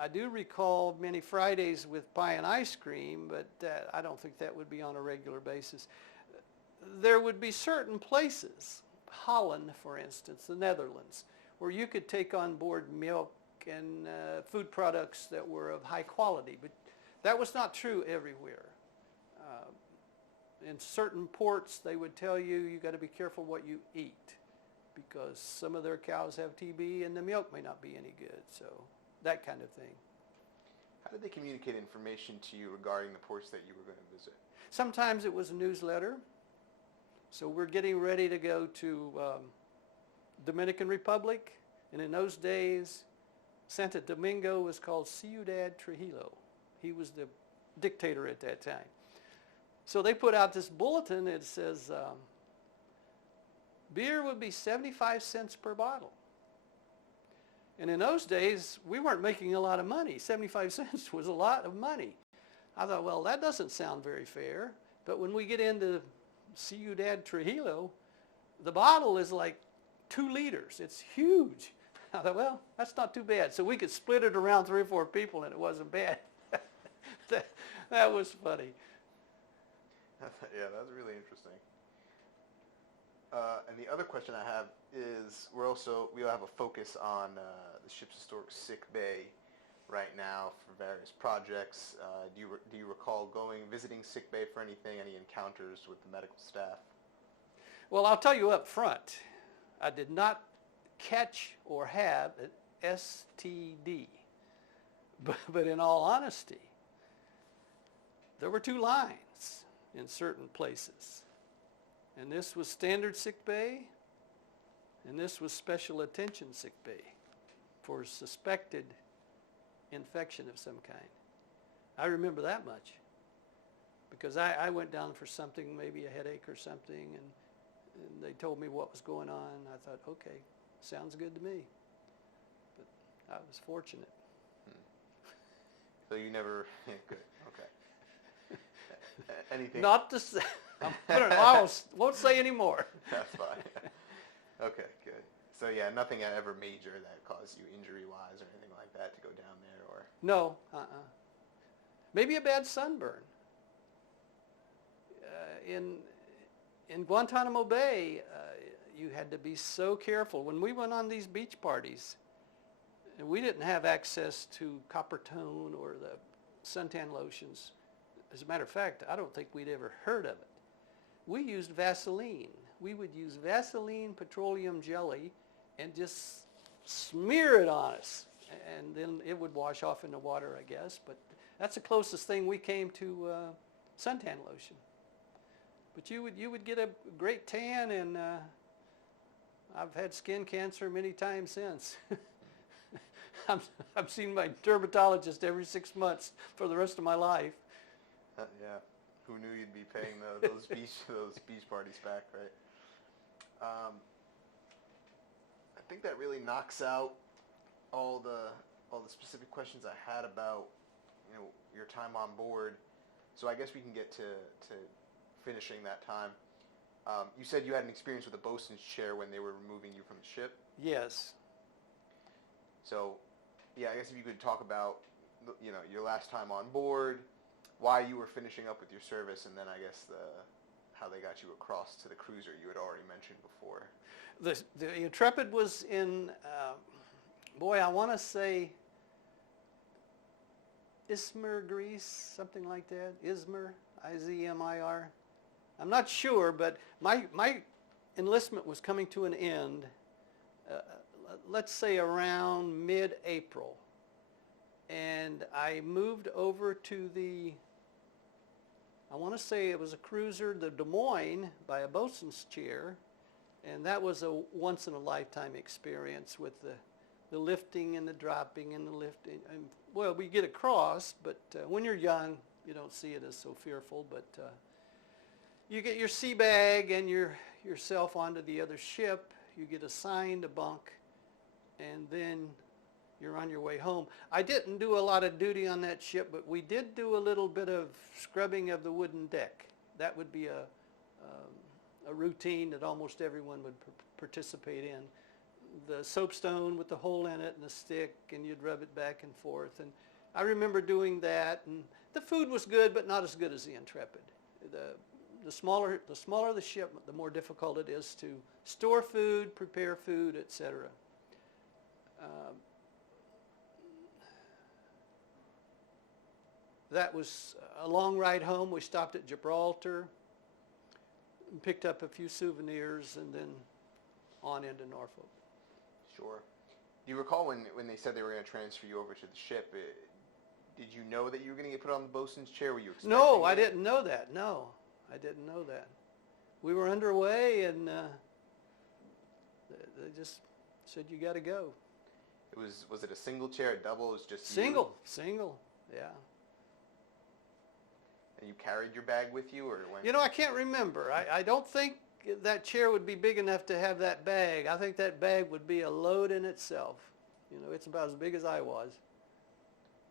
I do recall many Fridays with pie and ice cream, but I don't think that would be on a regular basis. There would be certain places, Holland, for instance, the Netherlands, where you could take on board milk and food products that were of high quality, but that was not true everywhere. In certain ports, they would tell you, you got to be careful what you eat, because some of their cows have TB and the milk may not be any good, so that kind of thing. How did they communicate information to you regarding the ports that you were going to visit? Sometimes it was a newsletter. So we're getting ready to go to Dominican Republic, and in those days, Santo Domingo was called Ciudad Trujillo. He was the dictator at that time. So they put out this bulletin that says, beer would be 75 cents per bottle. And in those days, we weren't making a lot of money. 75 cents was a lot of money. I thought, well, that doesn't sound very fair. But when we get into Ciudad Trujillo, the bottle is like 2 liters. It's huge. I thought, well, that's not too bad. So we could split it around 3 or 4 people, and it wasn't bad. that was funny. Yeah, that was really interesting. And the other question I have is, we'll have a focus on the ship's historic sick bay right now for various projects. Do you recall visiting sick bay for anything? Any encounters with the medical staff? Well, I'll tell you up front, I did not catch or have an STD. But in all honesty, there were 2 lines in certain places. And this was standard sick bay, and this was special attention sick bay for suspected infection of some kind. I remember that much because I went down for something, maybe a headache or something, and they told me what was going on. I thought, okay, sounds good to me. But I was fortunate. So you never, yeah, good, okay. Anything? Not to say, I won't say any more. That's fine. Okay, good. So yeah, nothing ever major that caused you injury-wise or anything like that to go down there, or? No, Maybe a bad sunburn. In Guantanamo Bay, you had to be so careful. When we went on these beach parties, and we didn't have access to Coppertone or the suntan lotions. As a matter of fact, I don't think we'd ever heard of it. We used Vaseline. We would use Vaseline petroleum jelly and just smear it on us. And then it would wash off in the water, I guess. But that's the closest thing we came to suntan lotion. But you would get a great tan, and I've had skin cancer many times since. I've seen my dermatologist every 6 months for the rest of my life. Yeah, who knew you'd be paying those beach parties back, right? I think that really knocks out all the specific questions I had about your time on board. So I guess we can get to finishing that time. You said you had an experience with a bosun's chair when they were removing you from the ship. Yes. So, yeah, I guess if you could talk about your last time on board, why you were finishing up with your service, and then I guess how they got you across to the cruiser you had already mentioned before. The Intrepid was in, I want to say Izmir, Greece, something like that. Izmir, Izmir. I'm not sure, but my enlistment was coming to an end, let's say around mid-April. And I moved over to I want to say it was a cruiser, the Des Moines, by a bosun's chair. And that was a once-in-a-lifetime experience with the lifting and the dropping and the lifting. And, well, we get across, but when you're young, you don't see it as so fearful. But you get your sea bag and yourself onto the other ship. You get assigned a bunk, and then you're on your way home. I didn't do a lot of duty on that ship, but we did do a little bit of scrubbing of the wooden deck. That would be a a routine that almost everyone would participate in. The soapstone with the hole in it and the stick, and you'd rub it back and forth. And I remember doing that, and the food was good, but not as good as the Intrepid. The smaller the ship, the more difficult it is to store food, prepare food, etc. That was a long ride home. We stopped at Gibraltar, and picked up a few souvenirs, and then on into Norfolk. Sure. Do you recall when they said they were going to transfer you over to the ship, did you know that you were going to get put on the bosun's chair? Were you expecting No, I it? didn't know that. No, I didn't know that. We were underway, and they just said, you got to go. Was it a single chair, a double? It was just Single, yeah. And you carried your bag with you, or when? You know, I can't remember. I don't think that chair would be big enough to have that bag. I think that bag would be a load in itself. You know, it's about as big as I was.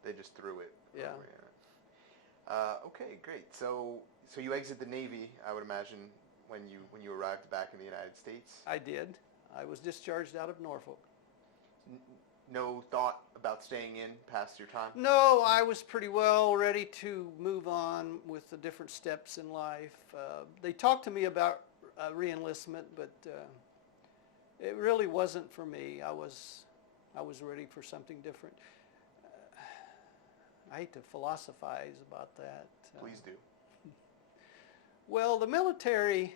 They just threw it. Yeah. Okay, great. So you exit the Navy, I would imagine, when you arrived back in the United States. I did. I was discharged out of Norfolk. No thought about staying in past your time? No, I was pretty well ready to move on with the different steps in life. They talked to me about re-enlistment, but it really wasn't for me. I was ready for something different. I hate to philosophize about that. Please do. Well, the military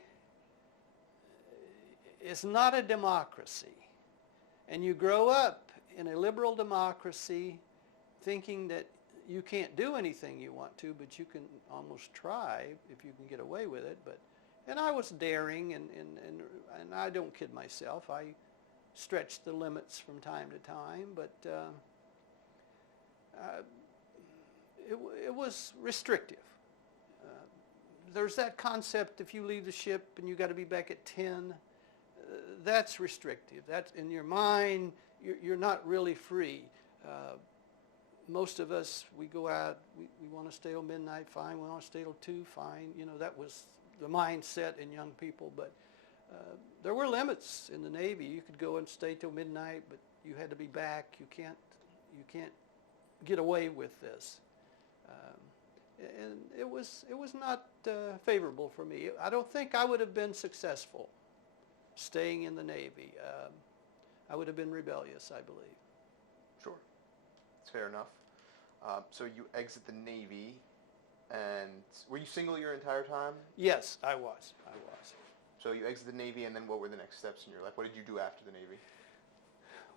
is not a democracy, and you grow up in a liberal democracy thinking that you can't do anything you want to, but you can almost try if you can get away with it. And I was daring, and I don't kid myself. I stretched the limits from time to time, but it was restrictive. There's that concept, if you leave the ship and you got to be back at 10, that's restrictive. That's in your mind. You're not really free. Most of us, we go out, we want to stay till midnight, fine. We want to stay till 2, fine. You know, that was the mindset in young people. But there were limits in the Navy. You could go and stay till midnight, but you had to be back. You can't get away with this. And it was not favorable for me. I don't think I would have been successful staying in the Navy. I would have been rebellious, I believe. Sure. It's fair enough. So you exit the Navy, and were you single your entire time? Yes, I was. So you exit the Navy, and then what were the next steps in your life? What did you do after the Navy?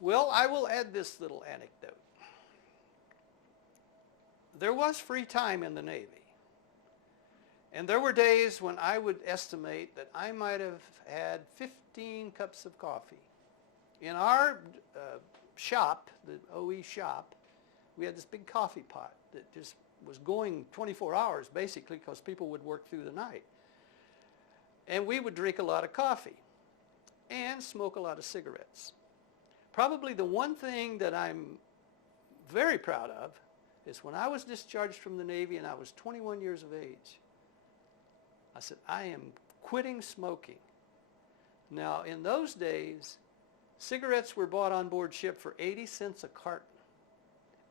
Well, I will add this little anecdote. There was free time in the Navy. And there were days when I would estimate that I might have had 15 cups of coffee. In our shop, the OE shop, we had this big coffee pot that just was going 24 hours basically because people would work through the night. And we would drink a lot of coffee and smoke a lot of cigarettes. Probably the one thing that I'm very proud of is when I was discharged from the Navy and I was 21 years of age, I said, I am quitting smoking. Now, in those days, cigarettes were bought on board ship for 80 cents a carton,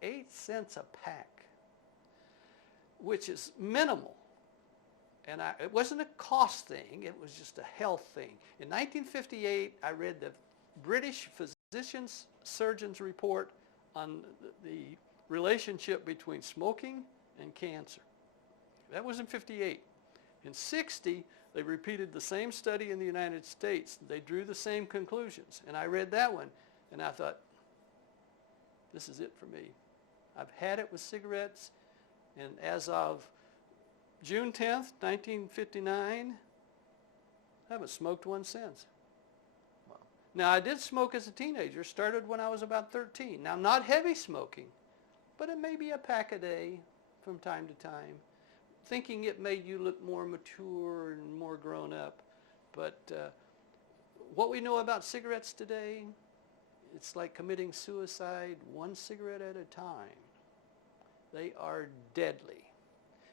8 cents a pack, which is minimal. And it wasn't a cost thing, it was just a health thing. In 1958, I read the British Physicians Surgeons Report on the relationship between smoking and cancer. That was in 58. In 60, they repeated the same study in the United States. They drew the same conclusions. And I read that one, and I thought, this is it for me. I've had it with cigarettes, and as of June 10th, 1959, I haven't smoked one since. Wow. Now, I did smoke as a teenager, started when I was about 13. Now, not heavy smoking, but it may be a pack a day from time to time, thinking it made you look more mature and more grown up. But what we know about cigarettes today, it's like committing suicide one cigarette at a time. They are deadly.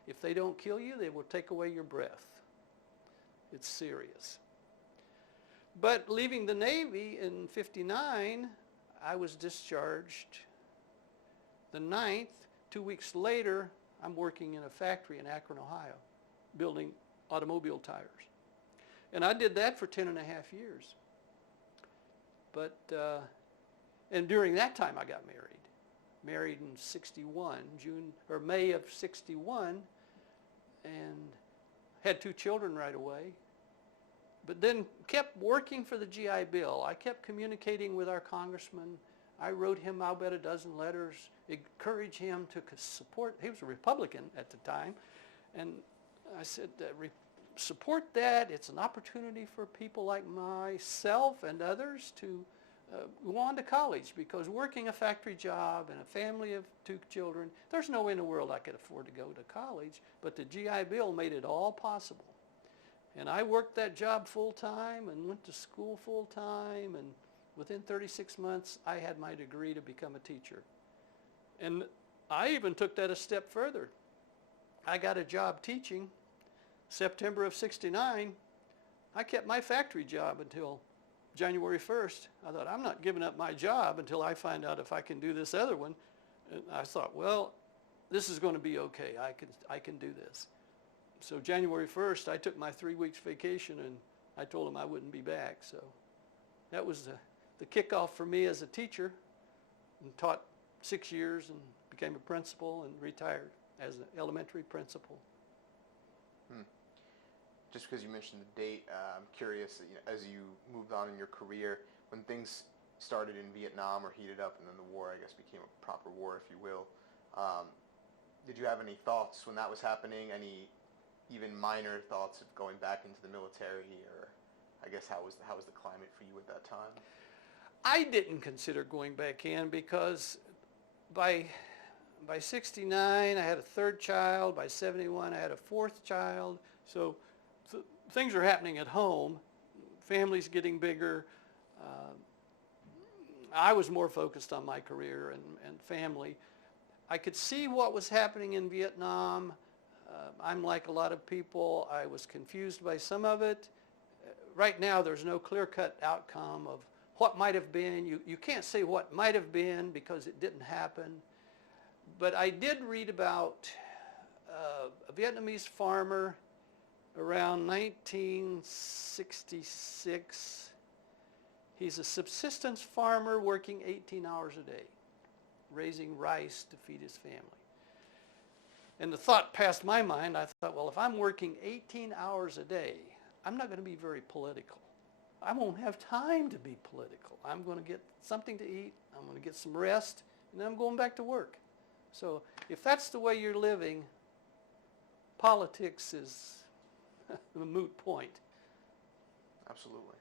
If they don't kill you, they will take away your breath. It's serious. But leaving the Navy in '59, I was discharged the 9th. 2 weeks later, I'm working in a factory in Akron, Ohio, building automobile tires. And I did that for 10 and a half years. But, and during that time I got married. Married in '61, May of '61, and had 2 children right away. But then kept working for the GI Bill. I kept communicating with our congressman. I wrote him, I'll bet, a dozen letters, encourage him to support. He was a Republican at the time. And I said, support that. It's an opportunity for people like myself and others to go on to college, because working a factory job and a family of 2 children, there's no way in the world I could afford to go to college. But the GI Bill made it all possible. And I worked that job full-time and went to school full-time, and within 36 months, I had my degree to become a teacher. And I even took that a step further. I got a job teaching. September of '69, I kept my factory job until January 1st. I thought, I'm not giving up my job until I find out if I can do this other one. And I thought, well, this is going to be okay. I can do this. So January 1st, I took my 3 weeks vacation, and I told him I wouldn't be back. So that was the kickoff for me as a teacher, and taught 6 years and became a principal and retired as an elementary principal. Just because you mentioned the date, I'm curious, as you moved on in your career, when things started in Vietnam or heated up, and then the war, I guess, became a proper war, if you will, did you have any thoughts when that was happening? Any even minor thoughts of going back into the military, or I guess how was the climate for you at that time? I didn't consider going back in, because by '69 I had a 3rd child. By '71 I had a 4th child. So things are happening at home. Family's getting bigger. I was more focused on my career and family. I could see what was happening in Vietnam. I'm like a lot of people. I was confused by some of it. Right now there's no clear-cut outcome of what might have been. You can't say what might have been because it didn't happen. But I did read about a Vietnamese farmer around 1966. He's a subsistence farmer working 18 hours a day, raising rice to feed his family. And the thought passed my mind. I thought, well, if I'm working 18 hours a day, I'm not going to be very political. I won't have time to be political. I'm going to get something to eat, I'm going to get some rest, and then I'm going back to work. So if that's the way you're living, politics is a moot point. Absolutely.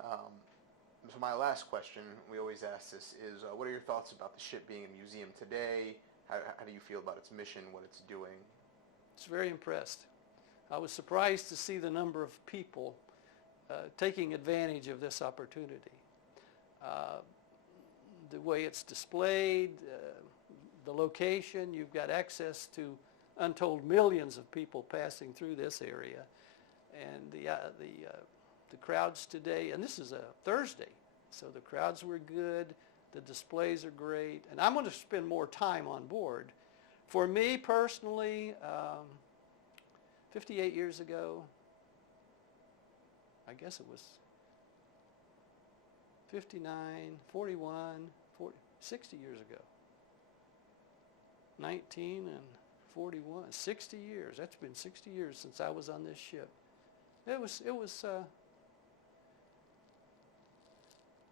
So my last question, we always ask this, is what are your thoughts about the ship being a museum today? How do you feel about its mission, what it's doing? I was very impressed. I was surprised to see the number of people taking advantage of this opportunity. The way it's displayed, the location, you've got access to untold millions of people passing through this area. And the crowds today, and this is a Thursday, so the crowds were good, the displays are great, and I'm going to spend more time on board. For me personally, 58 years ago, I guess it was 59, 41, 40, 60 years ago. 19 and 41, 60 years. That's been 60 years since I was on this ship. It was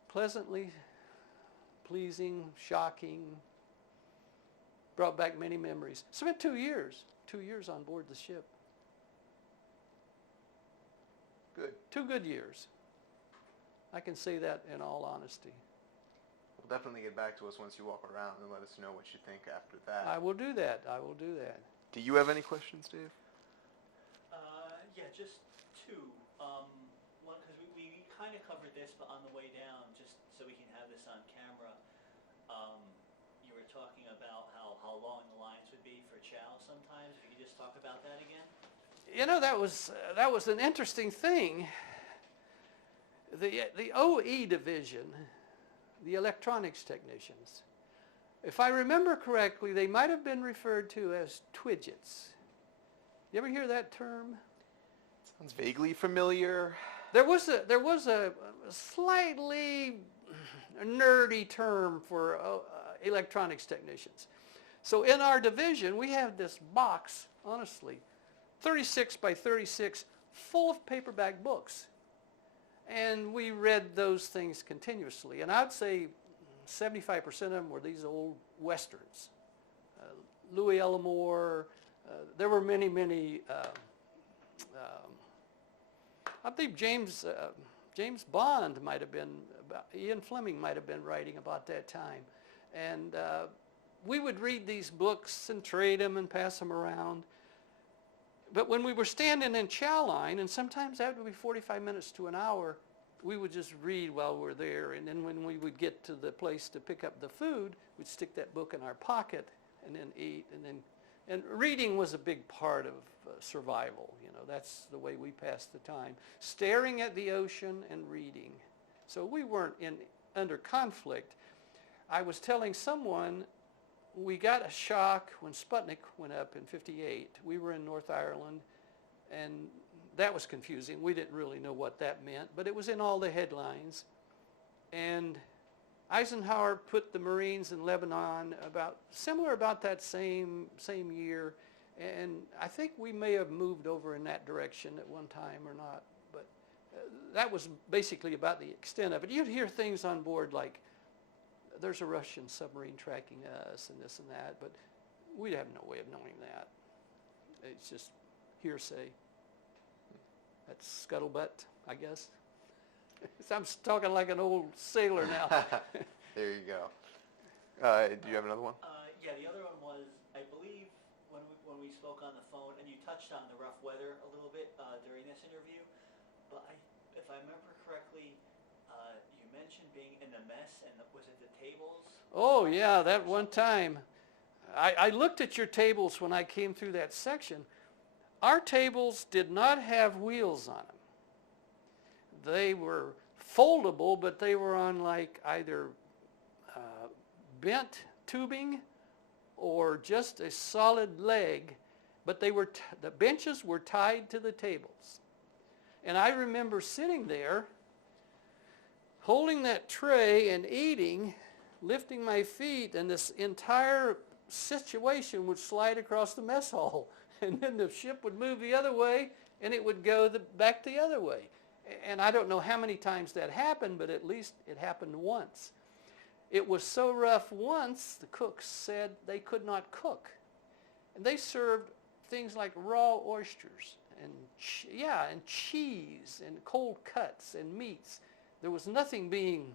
pleasantly pleasing, shocking, brought back many memories. Spent 2 years on board the ship. Good. 2 good years. I can say that in all honesty. Well, definitely get back to us once you walk around and let us know what you think after that. I will do that. I will do that. Do you have any questions, Dave? Yeah, just 2. One, because we kind of covered this, but on the way down, just so we can have this on camera, you were talking about how long the lines would be for chow sometimes. If you could just talk about that again. You know, that was an interesting thing. The OE division, the electronics technicians, if I remember correctly, they might have been referred to as twidgets. You ever hear that term? Sounds vaguely familiar. There was a slightly nerdy term for electronics technicians. So in our division, we had this box, honestly, 36 by 36, full of paperback books. And we read those things continuously. And I'd say 75% of them were these old Westerns. Louis Elmore, there were many, I think James Bond might have been, Ian Fleming might have been writing about that time. And we would read these books and trade them and pass them around. But when we were standing in chow line, and sometimes that would be 45 minutes to an hour, we would just read while we're there. And then when we would get to the place to pick up the food, we'd stick that book in our pocket and then eat. And reading was a big part of survival. You know, that's the way we passed the time, staring at the ocean and reading. So we weren't under conflict. I was telling someone, we got a shock when Sputnik went up in '58. We were in North Ireland, and that was confusing. We didn't really know what that meant, but it was in all the headlines. And Eisenhower put the Marines in Lebanon similar about that same year, and I think we may have moved over in that direction at one time or not, but that was basically about the extent of it. You'd hear things on board like, there's a Russian submarine tracking us and this and that, but we'd have no way of knowing that. It's just hearsay. That's scuttlebutt, I guess. I'm talking like an old sailor now. There you go. Do you have another one? Yeah, the other one was, I believe, when we spoke on the phone, and you touched on the rough weather a little bit during this interview, but if I remember correctly, you mentioned being in the mess, and was it the tables? Oh, yeah, that one time. I looked at your tables when I came through that section. Our tables did not have wheels on them. They were foldable, but they were on like either bent tubing or just a solid leg, but they were the benches were tied to the tables. And I remember sitting there holding that tray and eating, lifting my feet, and this entire situation would slide across the mess hall. And then the ship would move the other way, and it would go back the other way. And I don't know how many times that happened, but at least it happened once. It was so rough once, the cooks said they could not cook. And they served things like raw oysters and cheese and cold cuts and meats. There was nothing being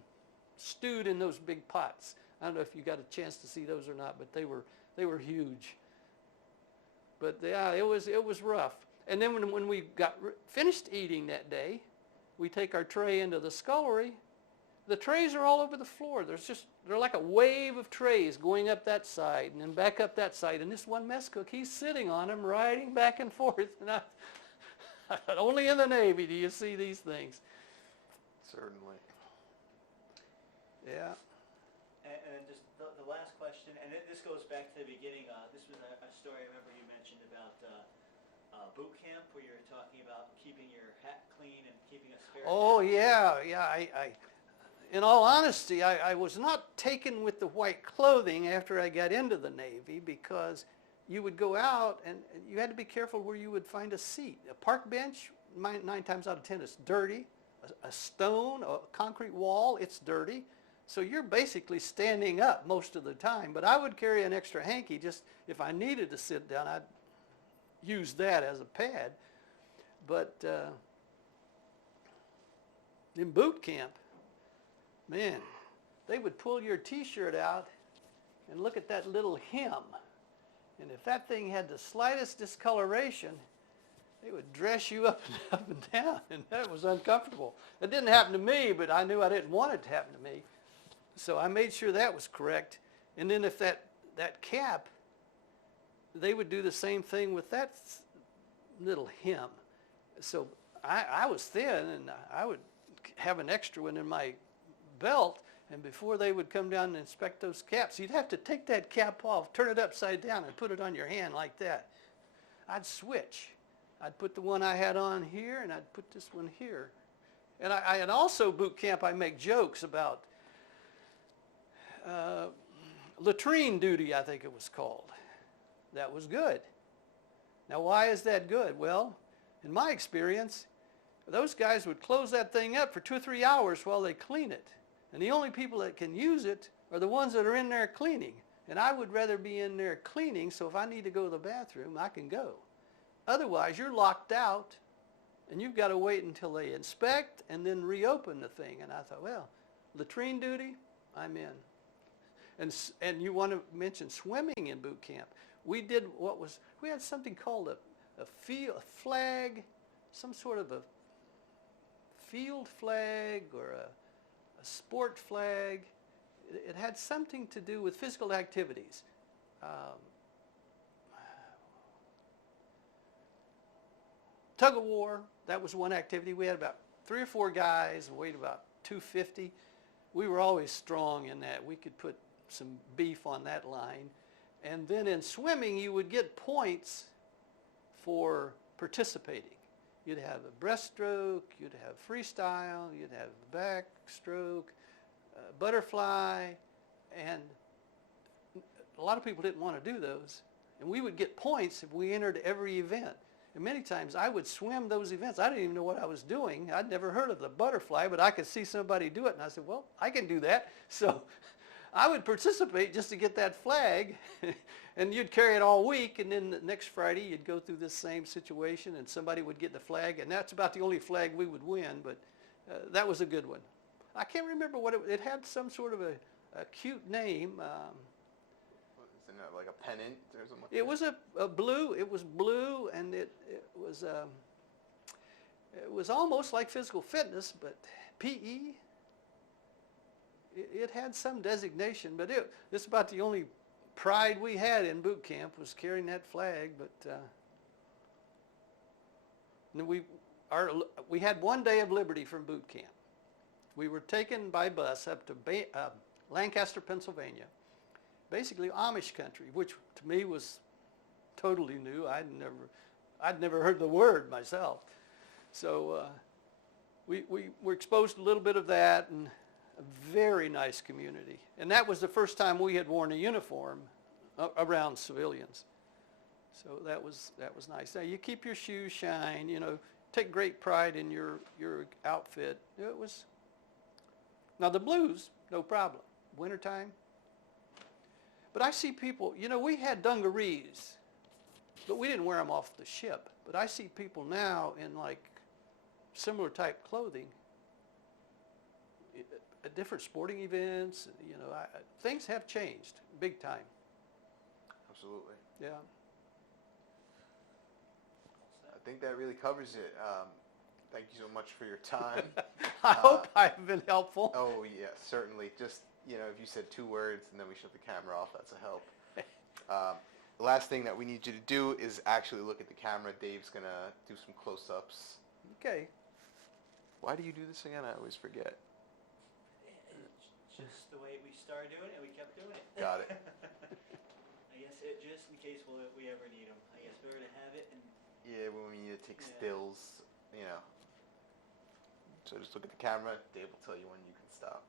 stewed in those big pots. I don't know if you got a chance to see those or not, but they were huge. But yeah, it was rough. And then when we got finished eating that day, we take our tray into the scullery. The trays are all over the floor. They're like a wave of trays going up that side and then back up that side. And this one mess cook, he's sitting on them, riding back and forth. And only in the Navy do you see these things. Certainly. Yeah. And just the last question, and this goes back to the beginning. This was a story I remember you mentioned about boot camp, where you were talking about keeping your hat clean and keeping a spare. Oh, hat. yeah. In all honesty, I was not taken with the white clothing after I got into the Navy, because you would go out and you had to be careful where you would find a seat. A park bench, 9 times out of 10, it's dirty. A stone, a concrete wall, it's dirty. So you're basically standing up most of the time. But I would carry an extra hanky just if I needed to sit down. I'd use that as a pad. But in boot camp, man, they would pull your T-shirt out and look at that little hem. And if that thing had the slightest discoloration, they would dress you up and down, and that was uncomfortable. It didn't happen to me, but I knew I didn't want it to happen to me. So I made sure that was correct. And then if that cap, they would do the same thing with that little hem. So I was thin, and I would have an extra one in my belt, and before they would come down and inspect those caps, you'd have to take that cap off, turn it upside down, and put it on your hand like that. I'd switch. I'd put the one I had on here, and I'd put this one here. And also boot camp, I make jokes about latrine duty, I think it was called. That was good. Now, why is that good? Well, in my experience, those guys would close that thing up for 2 or 3 hours while they clean it. And the only people that can use it are the ones that are in there cleaning. And I would rather be in there cleaning, so if I need to go to the bathroom, I can go. Otherwise, you're locked out, and you've got to wait until they inspect and then reopen the thing. And I thought, well, latrine duty, I'm in. And you want to mention swimming in boot camp. We had something called a flag, some sort of a field flag or a sport flag. It had something to do with physical activities. Tug of war, that was one activity. We had about 3 or 4 guys, weighed about 250. We were always strong in that. We could put some beef on that line. And then in swimming, you would get points for participating. You'd have a breaststroke, you'd have freestyle, you'd have backstroke, butterfly, and a lot of people didn't want to do those. And we would get points if we entered every event. And many times I would swim those events. I didn't even know what I was doing. I'd never heard of the butterfly, but I could see somebody do it, and I said, well, I can do that. So I would participate just to get that flag, and you'd carry it all week, and then the next Friday you'd go through this same situation, and somebody would get the flag, and that's about the only flag we would win, but that was a good one. I can't remember what it had some sort of a cute name. Isn't it like a pennant or something? It was a blue. It was blue, and it was almost like physical fitness, but PE. It had some designation, but it's about the only pride we had in boot camp was carrying that flag. But we had one day of liberty from boot camp. We were taken by bus up to Lancaster, Pennsylvania, basically Amish country, which to me was totally new. I'd never heard the word myself. So we were exposed to a little bit of that, and a very nice community. And that was the first time we had worn a uniform around civilians. So that was nice. Now you keep your shoes shine, take great pride in your outfit. It was. Now the blues, no problem. Wintertime. But I see people, we had dungarees, but we didn't wear them off the ship. But I see people now in like similar type clothing at different sporting events. Things have changed big time. Absolutely. Yeah. I think that really covers it. Thank you so much for your time. I hope I've been helpful. Oh, yeah, certainly. Just, if you said 2 words and then we shut the camera off, that's a help. The last thing that we need you to do is actually look at the camera. Dave's going to do some close-ups. Okay. Why do you do this again? I always forget. It's just the way we started doing it, and we kept doing it. Got it. I guess just in case we ever need them. I guess better to have it. And Yeah, when we need to take stills, So just look at the camera. Dave will tell you when you can stop.